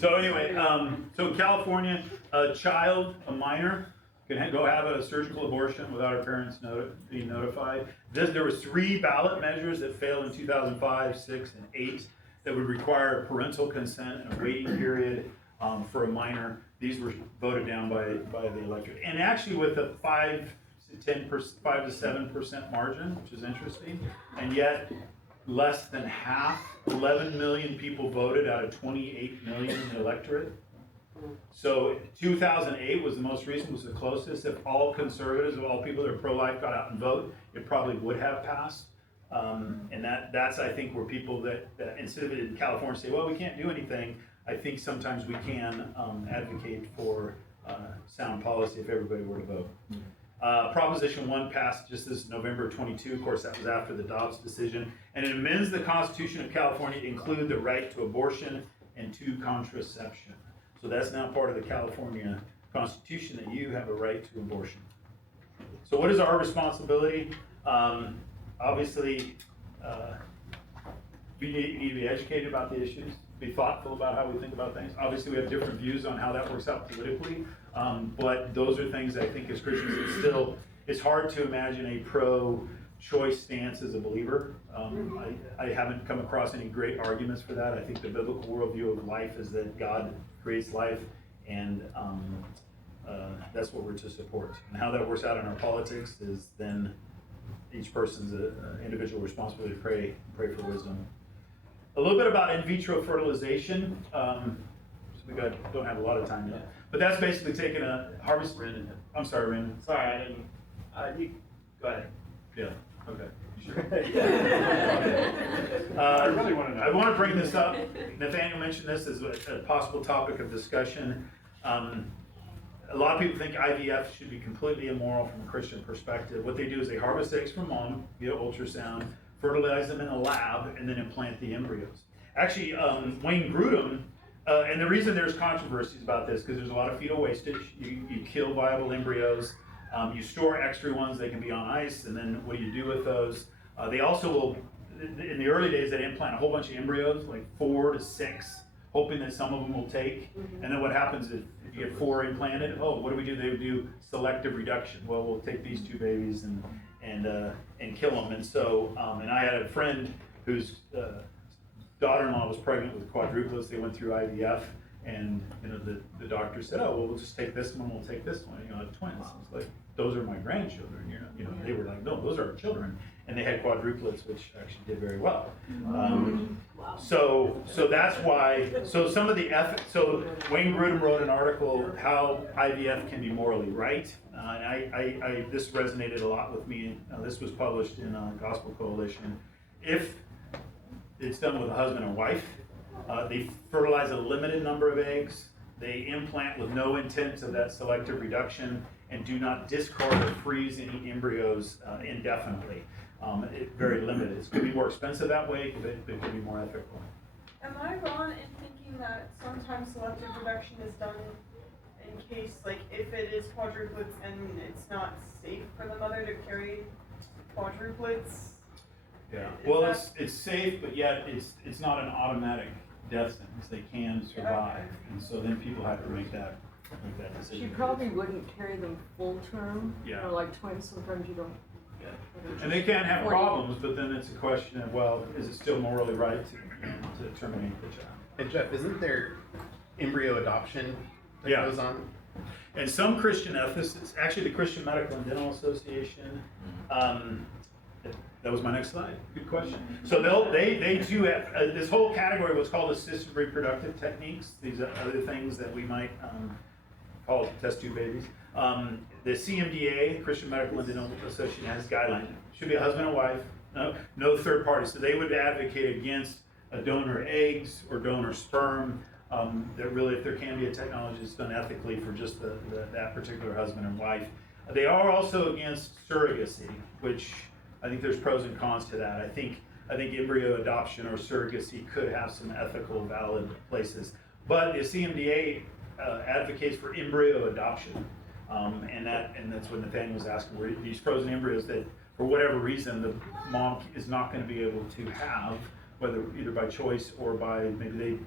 So anyway, so in California, a child, a minor, can go have a surgical abortion without her parents being notified. There was 3 ballot measures that failed in 2005, 6, and 8 that would require parental consent and a waiting period for a minor. These were voted down by the electorate, and actually with a 5 to 7% margin, which is interesting, and yet less than half, 11 million people voted out of 28 million in the electorate. So 2008 was the most recent, was the closest. If all conservatives, if all people that are pro-life got out and vote, it probably would have passed. And that's, I think, where people that instead of it in California say, well, we can't do anything, I think sometimes we can advocate for sound policy if everybody were to vote. Proposition 1 passed just this November 22. Of course, that was after the Dobbs decision. And it amends the Constitution of California to include the right to abortion and to contraception. So that's now part of the California Constitution, that you have a right to abortion. So what is our responsibility? Obviously, we need to be educated about the issues, be thoughtful about how we think about things. Obviously, we have different views on how that works out politically, but those are things I think as Christians, it's hard to imagine a pro-choice stance as a believer. I haven't come across any great arguments for that. I think the biblical worldview of life is that God creates life, and that's what we're to support. And how that works out in our politics is then each person's individual responsibility to pray for wisdom. A little bit about in vitro fertilization. So we don't have a lot of time yet, but that's basically taking a harvest. I'm sorry, Brandon. Sorry, I didn't, you, go ahead. Yeah. Okay. You sure? I really want to know. I want to bring this up. Nathaniel mentioned this as a possible topic of discussion. A lot of people think IVF should be completely immoral from a Christian perspective. What they do is they harvest eggs from mom via ultrasound, fertilize them in a lab, and then implant the embryos. Actually, Wayne Grudem, and the reason there's controversies about this, because there's a lot of fetal wastage. You kill viable embryos. You store extra ones, they can be on ice, and then what do you do with those? They also will, in the early days, they implant a whole bunch of embryos, like 4 to 6, hoping that some of them will take. And then what happens if you get 4 implanted? Oh, what do? They would do selective reduction. Well, we'll take these 2 babies and kill them. And so, and I had a friend whose daughter-in-law was pregnant with quadruplets. They went through IVF, and the doctor said, oh, well, we'll just take this one, we'll take this one, twins. It's like, those are my grandchildren, they were like, no, those are our children. And they had quadruplets, which actually did very well. So that's why, so some of the so Wayne Grudem wrote an article, how IVF can be morally right. And this resonated a lot with me. This was published in Gospel Coalition. If it's done with a husband and wife, they fertilize a limited number of eggs, they implant with no intent of that selective reduction, and do not discard or freeze any embryos indefinitely. Very limited. It's going to be more expensive that way, but it can be more ethical. Am I wrong in thinking that sometimes selective reduction is done in case, like, if it is quadruplets and it's not safe for the mother to carry quadruplets? Yeah. Well, it's safe, but yet it's not an automatic death sentence. They can survive, and so then people have to make that decision. She probably wouldn't carry them full term. Yeah. Like twins, sometimes you don't. Yeah. And they can have problems, but then it's a question of, well, is it still morally right to terminate the child? And Jeff, isn't there embryo adoption that goes on? And some Christian ethicists, actually the Christian Medical and Dental Association, that was my next slide. Good question. So they do have this whole category, what's called assisted reproductive techniques. These are other things that we might call test tube babies. The CMDA, Christian Medical and Dental Association, has guidelines. Should be a husband and wife, no third party. So they would advocate against a donor eggs or donor sperm. That really, if there can be a technology that's done ethically for just that particular husband and wife. They are also against surrogacy, which I think there's pros and cons to that. I think embryo adoption or surrogacy could have some ethical, valid places. But the CMDA advocates for embryo adoption, and that's what Nathaniel was asking. Where these frozen embryos that, for whatever reason, the mom is not going to be able to have, whether either by choice or by maybe they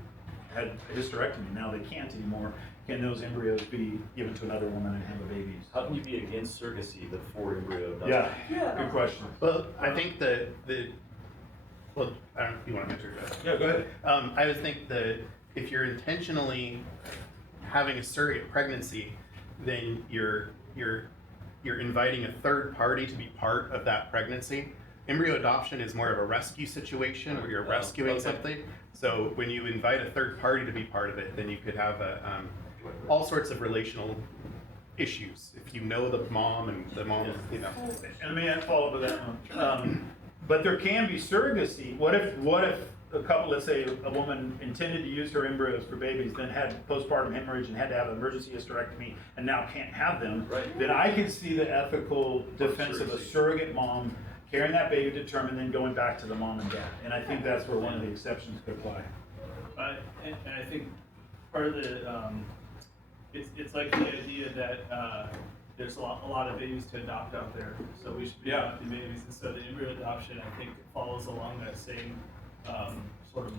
had a hysterectomy, now they can't anymore. Can those embryos be given to another woman and have a baby? How can you be against surrogacy before embryo adoption? Yeah, good question. Well, I think well, I don't know if you want to answer that. Yeah, go ahead. I would think that if you're intentionally having a surrogate pregnancy, then you're inviting a third party to be part of that pregnancy. Embryo adoption is more of a rescue situation where you're rescuing something. So when you invite a third party to be part of it, then you could have all sorts of relational issues. If you know the mom and the mom, you know. And let me follow up with that one. But there can be surrogacy. What if a couple, let's say a woman intended to use her embryos for babies, then had postpartum hemorrhage and had to have an emergency hysterectomy and now can't have them? Right. Then I can see the ethical defense of a surrogate mom carrying that baby to term and then going back to the mom and dad. And I think that's where one of the exceptions could apply. And I think part of the, it's like the idea that there's a lot of babies to adopt out there, so we should be Yeah. adopting babies. And so the embryo adoption, I think, follows along that same sort of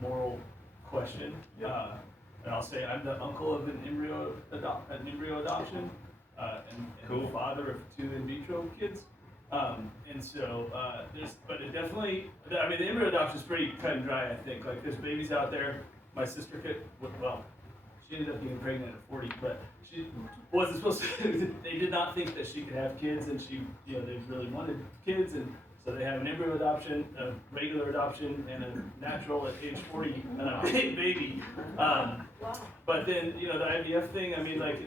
moral question. And I'll say I'm the uncle of an embryo adoption, and Cool. the father of 2 in vitro kids. And so but it definitely, I mean, the embryo adoption is pretty cut and dry. I think like there's babies out there. My sister she ended up getting pregnant at 40, but she wasn't supposed to. They did not think that she could have kids, and she, they really wanted kids, and so they have an embryo adoption, a regular adoption, and a natural at age 40 baby. But then, the IVF thing, I mean, like,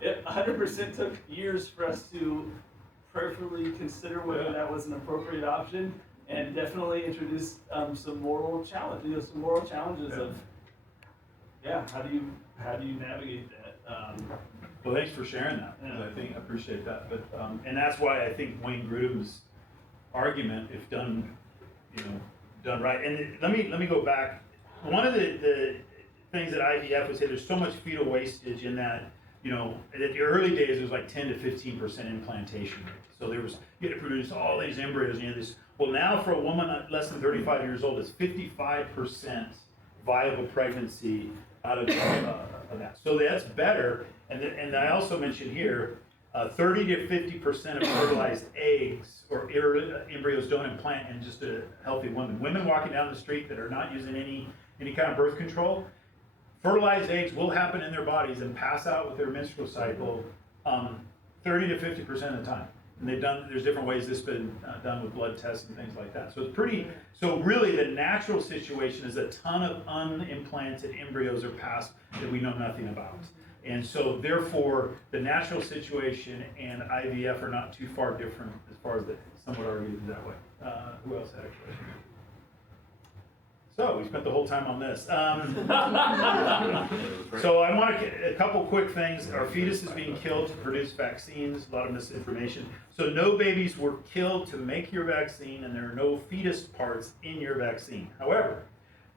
it 100% took years for us to prayerfully consider whether that was an appropriate option, and definitely introduced some moral challenges of, how do you navigate that? Well, thanks for sharing that. 'Cause I appreciate that. But and that's why I think Wayne Grudem's argument, if done right. And let me go back. One of the things that IVF would say, there's so much fetal wastage in that. In the early days, it was like 10 to 15% implantation rate. So you had to produce all these embryos. Well, now for a woman less than 35 years old, it's 55% viable pregnancy out of that. So that's better. And I also mentioned here, 30 to 50% of fertilized eggs or embryos don't implant in just a healthy woman. Women walking down the street that are not using any kind of birth control, fertilized eggs will happen in their bodies and pass out with their menstrual cycle 30 to 50% of the time. And there's different ways this has been done with blood tests and things like that. So really the natural situation is a ton of unimplanted embryos are passed that we know nothing about. And so therefore the natural situation and IVF are not too far different as far as some would argue that way. Who else had a question? So we spent the whole time on this. So I want a couple quick things. Our fetus is being killed to produce vaccines. A lot of misinformation. So no babies were killed to make your vaccine, and there are no fetus parts in your vaccine. However,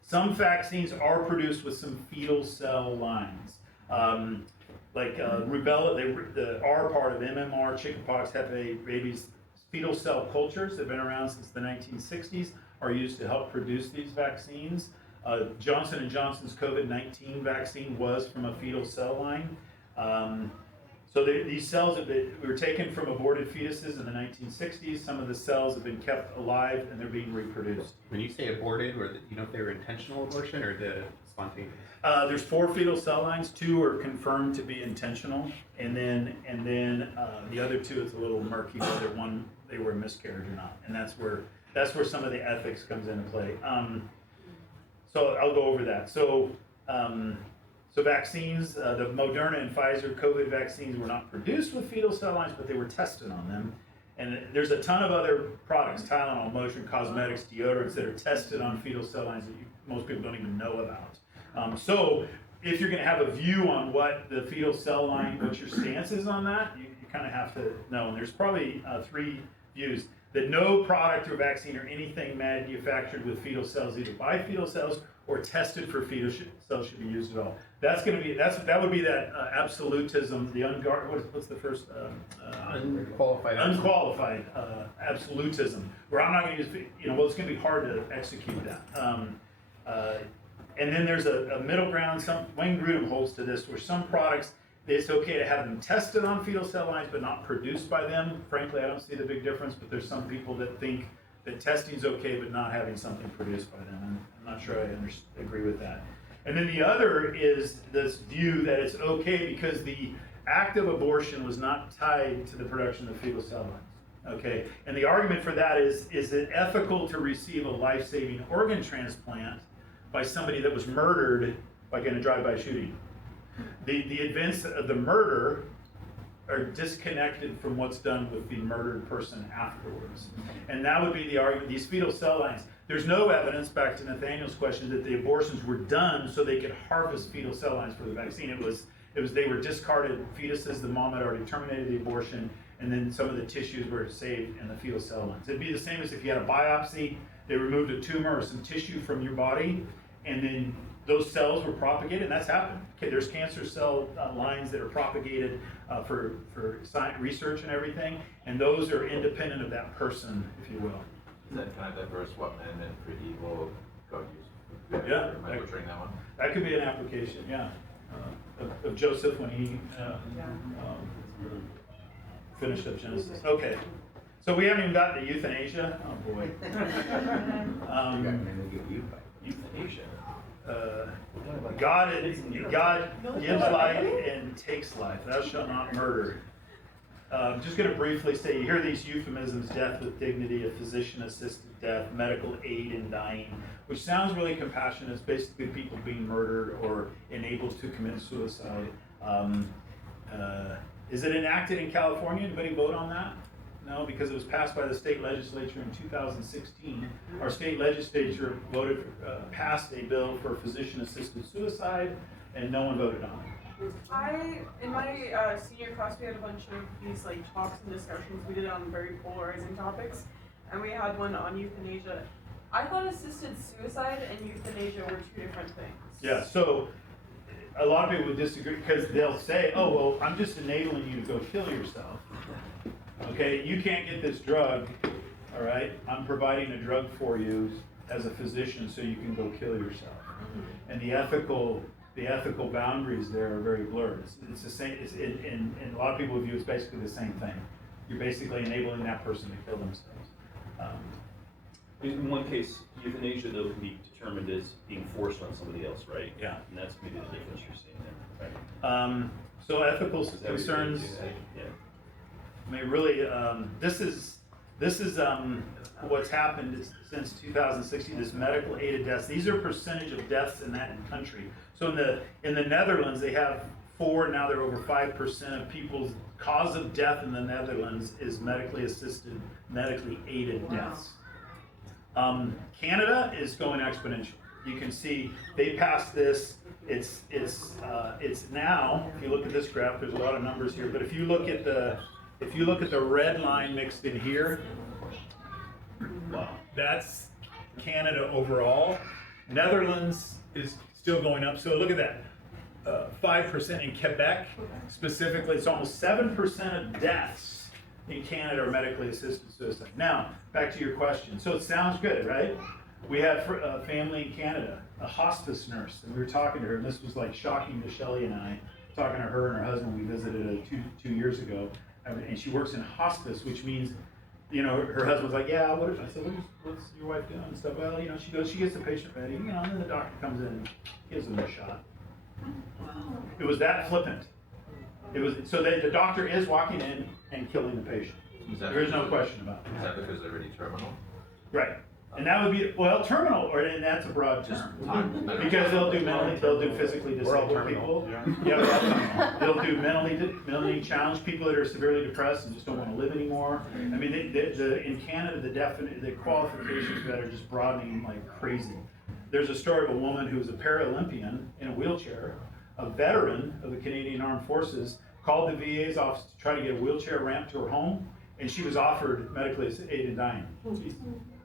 some vaccines are produced with some fetal cell lines. Like rubella, the R part of MMR, chickenpox, hepatitis babies, fetal cell cultures that have been around since the 1960s. Are used to help produce these vaccines. Johnson & Johnson's COVID-19 vaccine was from a fetal cell line. So these cells were taken from aborted fetuses in the 1960s. Some of the cells have been kept alive and they're being reproduced. When you say aborted, if they were intentional abortion or the spontaneous? There's 4 fetal cell lines. 2 are confirmed to be intentional, and then the other 2 is a little murky whether one they were a miscarriage or not, and that's where some of the ethics comes into play. So I'll go over that. So vaccines, the Moderna and Pfizer COVID vaccines were not produced with fetal cell lines, but they were tested on them. And there's a ton of other products, Tylenol, Motrin, cosmetics, deodorants that are tested on fetal cell lines that most people don't even know about. So if you're going to have a view on what the fetal cell line, what your stance is on that, you kind of have to know. And there's probably 3 views. That no product or vaccine or anything manufactured with fetal cells, either by fetal cells or tested for fetal cells, should be used at all. That would be that absolutism, the what's the first? Unqualified absolutism, where I'm not going to use, it's going to be hard to execute that. And then there's a middle ground. Wayne Grudem holds to this, where some products, it's okay to have them tested on fetal cell lines, but not produced by them. Frankly, I don't see the big difference, but there's some people that think that testing's okay, but not having something produced by them. And I'm not sure I agree with that. And then the other is this view that it's okay because the act of abortion was not tied to the production of fetal cell lines. Okay, and the argument for that is it ethical to receive a life-saving organ transplant by somebody that was murdered in a drive-by shooting? The events of the murder are disconnected from what's done with the murdered person afterwards. And that would be the argument, these fetal cell lines. There's no evidence, back to Nathaniel's question, that the abortions were done so they could harvest fetal cell lines for the vaccine. It was they were discarded fetuses, the mom had already terminated the abortion, and then some of the tissues were saved in the fetal cell lines. It'd be the same as if you had a biopsy, they removed a tumor or some tissue from your body, and then those cells were propagated, and that's happened. Okay, there's cancer cell lines that are propagated for science research and everything, and those are independent of that person, if you will. Is that kind of diverse what man meant for evil, God used? Yeah. Am I butchering that one? That could be an application, yeah, of Joseph when he finished up Genesis. Okay, so we haven't even gotten to euthanasia. Oh boy. Euthanasia. God gives life and takes life. Thou shalt not murder. I'm just going to briefly say, you hear these euphemisms: death with dignity, a physician-assisted death, medical aid in dying, which sounds really compassionate. It's basically people being murdered or enabled to commit suicide. Is it enacted in California? Anybody vote on that? No, because it was passed by the state legislature in 2016. Our state legislature passed a bill for physician-assisted suicide, and no one voted on it. In my senior class, we had a bunch of these like talks and discussions. We did it on very polarizing topics, and we had one on euthanasia. I thought assisted suicide and euthanasia were two different things. Yeah, so a lot of people would disagree because they'll say, oh, well, I'm just enabling you to go kill yourself. Okay, you can't get this drug, all right? I'm providing a drug for you as a physician so you can go kill yourself. And the ethical boundaries there are very blurred. It's the same, and a lot of people view it's basically the same thing. You're basically enabling that person to kill themselves. In one case, euthanasia though can be determined as being forced on somebody else, right? Yeah. And that's maybe the difference you're seeing there, right? So ethical Is that what you're concerns. saying? Yeah. I mean, really, this is what's happened since 2016. This medical aided deaths. These are percentage of deaths in that country. So in the Netherlands, they have 4. Now they're over 5% of people's cause of death in the Netherlands is medically assisted, medically aided deaths. Canada is going exponential. You can see they passed this. It's now. If you look at this graph, there's a lot of numbers here. But if you look at the red line mixed in here, wow, that's Canada overall. Netherlands is still going up. So look at that, 5% in Quebec specifically. It's almost 7% of deaths in Canada are medically assisted suicide. Now, back to your question. So it sounds good, right? We had a family in Canada, a hospice nurse, and we were talking to her, and this was like shocking to Shelley and I, talking to her and her husband. We visited two years ago, and she works in hospice, which means, you know, her husband's like, yeah, I said, what's your wife doing and stuff? Well, you know, she gets the patient ready, you know, and then the doctor comes in and gives them a shot. It was that flippant. It was, so the doctor is walking in and killing the patient. There is no question about it. Is that because they're already terminal? Right. And that would be, well, terminal, and that's a broad term. Because they'll do physically disabled people. Yeah, they'll do mentally challenged people that are severely depressed and just don't want to live anymore. I mean, in Canada, the qualifications for that are just broadening like crazy. There's a story of a woman who was a Paralympian in a wheelchair, a veteran of the Canadian Armed Forces, called the VA's office to try to get a wheelchair ramp to her home, and she was offered medically aided dying.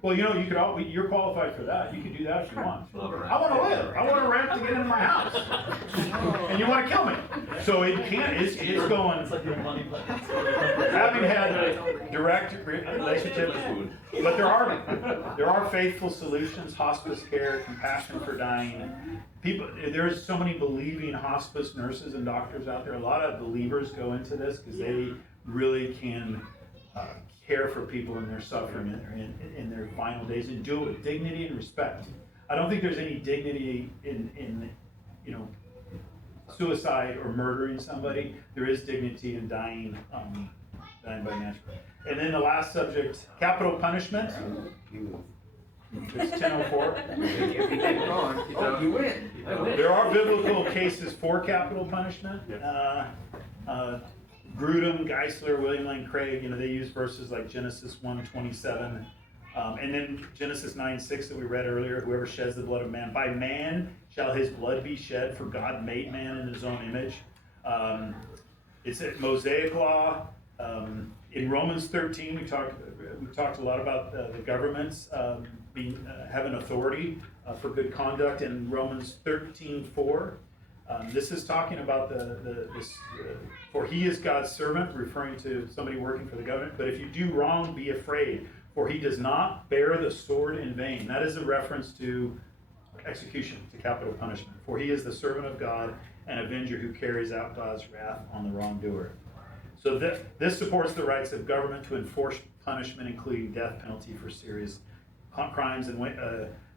Well, you know, you're qualified for that. You can do that if you want. I want to live. I want a ramp to get into my house. And you want to kill me. So it can't, it's going, It's like your money plan. having had a direct relationship, but there are faithful solutions, hospice care, compassion for dying. People, there's so many believing hospice nurses and doctors out there. A lot of believers go into this because they really can care for people in their suffering in their final days and do it with dignity and respect. I don't think there's any dignity in you know, suicide or murdering somebody. There is dignity in dying by natural. And then the last subject, capital punishment. It's 10:04. If we keep going, oh, you win. There are biblical cases for capital punishment. Grudem, Geisler, William Lane Craig, they use verses like Genesis 1:27, and then Genesis 9:6 that we read earlier, whoever sheds the blood of man, by man shall his blood be shed, for God made man in his own image. It's a Mosaic law. In Romans 13, we talked a lot about the governments having authority for good conduct. In Romans 13:4, this is talking about for he is God's servant, referring to somebody working for the government. But if you do wrong, be afraid, for he does not bear the sword in vain. That is a reference to execution, to capital punishment. For he is the servant of God, an avenger who carries out God's wrath on the wrongdoer. So this supports the rights of government to enforce punishment, including death penalty for serious crimes, and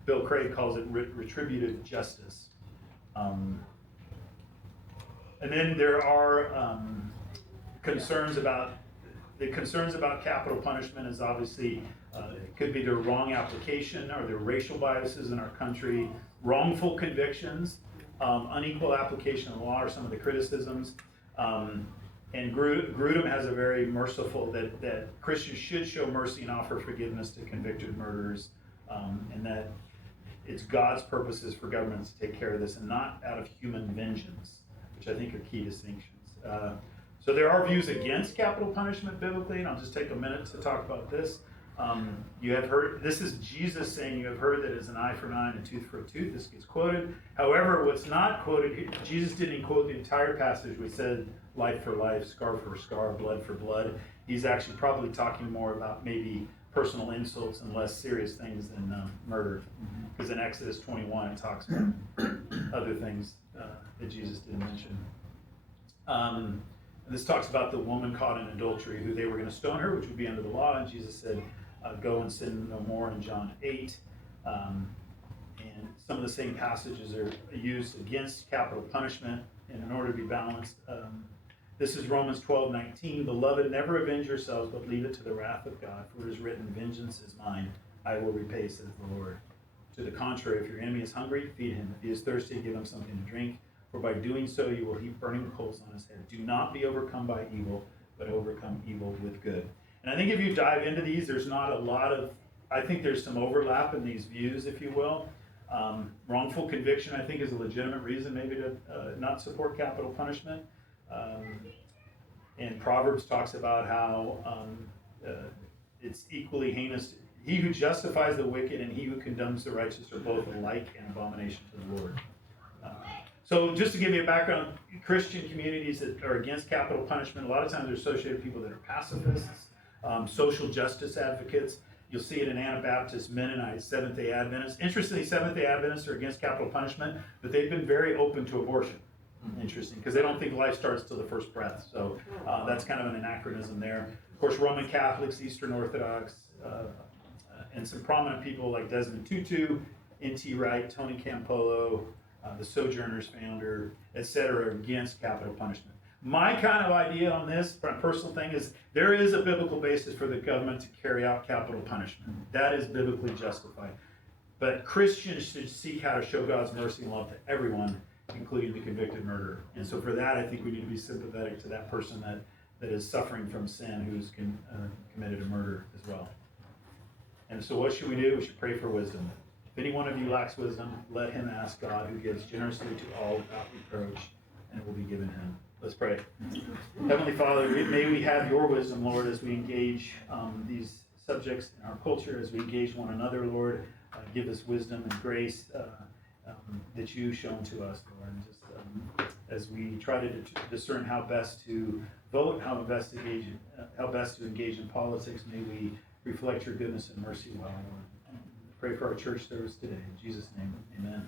Bill Craig calls it retributive justice. And then there are concerns about capital punishment is obviously it could be the wrong application or the racial biases in our country, wrongful convictions, unequal application of the law are some of the criticisms. And Grudem has a very merciful that Christians should show mercy and offer forgiveness to convicted murderers, and that it's God's purposes for governments to take care of this and not out of human vengeance, which I think are key distinctions. So there are views against capital punishment biblically, and I'll just take a minute to talk about this. You have heard, this is Jesus saying, you have heard that it's an eye for an eye and a tooth for a tooth. This gets quoted. However, what's not quoted, Jesus didn't quote the entire passage. We said life for life, scar for scar, blood for blood. He's actually probably talking more about maybe personal insults and less serious things than murder. Because in Exodus 21, it talks about other things that Jesus didn't mention. And this talks about the woman caught in adultery, who they were going to stone her, which would be under the law. And Jesus said, go and sin no more in John 8. And some of the same passages are used against capital punishment, and in order to be balanced. This is Romans 12:19. Beloved, never avenge yourselves, but leave it to the wrath of God. For it is written, vengeance is mine, I will repay, says the Lord. To the contrary, if your enemy is hungry, feed him. If he is thirsty, give him something to drink. For by doing so, you will heap burning coals on his head. Do not be overcome by evil, but overcome evil with good. And I think if you dive into these, there's not a lot of, I think there's some overlap in these views, if you will. Wrongful conviction, I think, is a legitimate reason maybe to not support capital punishment. And Proverbs talks about how it's equally heinous. He who justifies the wicked and he who condemns the righteous are both alike an abomination to the Lord. So just to give you a background, Christian communities that are against capital punishment, a lot of times they're associated with people that are pacifists, social justice advocates. You'll see it in Anabaptists, Mennonites, Seventh-day Adventists. Interestingly, Seventh-day Adventists are against capital punishment, but they've been very open to abortion. Interesting, because they don't think life starts till the first breath. So that's kind of an anachronism there. Of course, Roman Catholics, Eastern Orthodox, and some prominent people like Desmond Tutu, N.T. Wright, Tony Campolo, the Sojourners founder, etc., against capital punishment. My kind of idea on this, my personal thing, is there is a biblical basis for the government to carry out capital punishment. That is biblically justified. But Christians should seek how to show God's mercy and love to everyone, including the convicted murderer. And so for that, I think we need to be sympathetic to that person that is suffering from sin, who's committed a murder as well. And so what should we do? We should pray for wisdom. If any one of you lacks wisdom, let him ask God, who gives generously to all without reproach, and it will be given him. Let's pray. Heavenly Father, may we have your wisdom, Lord, as we engage these subjects in our culture, as we engage one another, Lord. Give us wisdom and grace that you've shown to us, Lord. And just as we try to discern how best to vote, how best to engage in politics, may we reflect your goodness and mercy well, Lord. Pray for our church service today. In Jesus' name, amen.